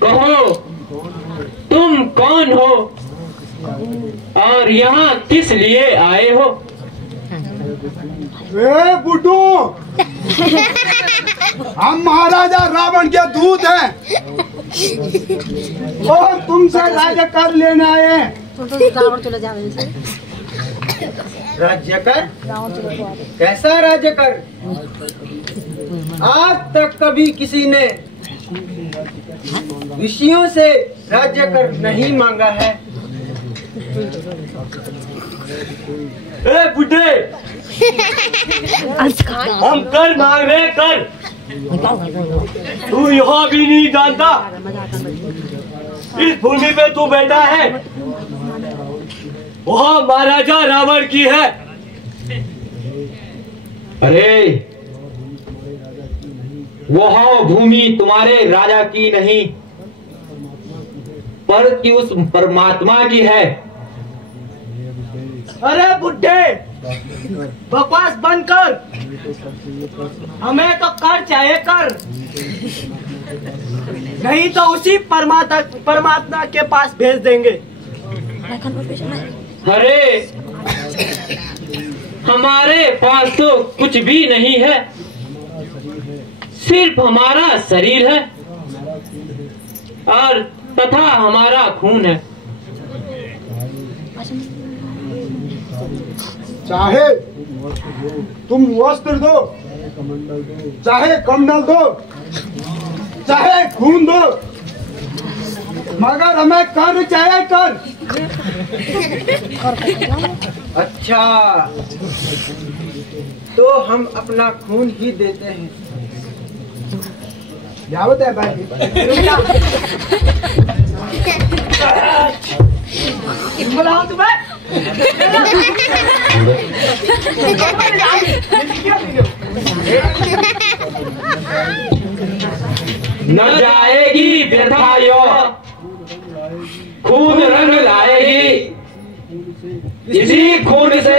कहो तुम कौन हो और यहाँ किस लिए आए हो? बुड्ढू, हम महाराजा रावण के दूत हैं और तुमसे राज्य कर लेने आए हैं। राज्य कर? कैसा राज्य कर? आज तक कभी किसी ने ऋषियों से राज्य कर नहीं मांगा है। ए बुड्ढे, हम कर मांग रहे कर। तू यहाँ भी नहीं जानता इस भूमि पे तू बैठा है वहाँ महाराजा रावण की है। अरे वह भूमि तुम्हारे राजा की नहीं पर कि उस परमात्मा की है। अरे बुड्ढे, बकवास बंद कर। हमें तो कर चाहे कर, नहीं तो उसी परमात्मा के पास भेज देंगे। अरे हमारे पास तो कुछ भी नहीं है, सिर्फ हमारा शरीर है और तथा हमारा खून है। चाहे तुम वस्त्र दो, चाहे कमंडल दो, चाहे खून दो, मगर हमें कर चाहे कर। अच्छा, तो हम अपना खून ही देते हैं। क्या होता है भाई? बुलाओ तुम्हें। न जाएगी व्यथा यो खून रंग लाएगी, इसी खून से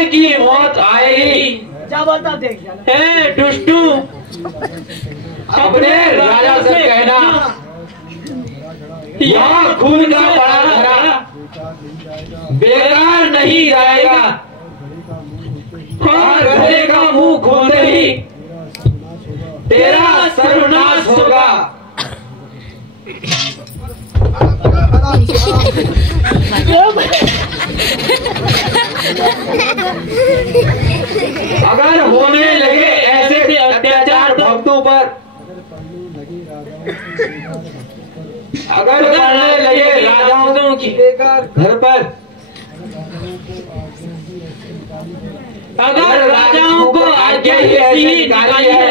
प्राण की मौत आएगी। क्या बता देख हे दुष्टू, अपने राजा से कहना यहाँ खून का बड़ा धरा बेकार नहीं जाएगा, और गधे का मुंह खोलते ही तेरा सर्वनाश होगा। अगर होने लगे ऐसे अत्याचार भक्तों पर, अगर करने लगे राजाओं की घर पर, अगर राजाओं को आज्ञा ही ऐसी निकाली है,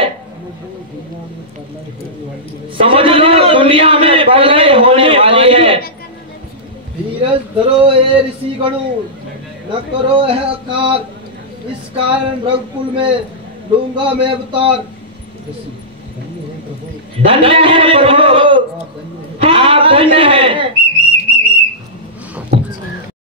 समझ लो दुनिया में प्रलय होने वाली है। धीरज धरो ए ऋषि गणु, न करो है अकार, इस कारण रघुकुल में लूंगा मैं अवतार। धन्य है प्रभु, आप धन्य है।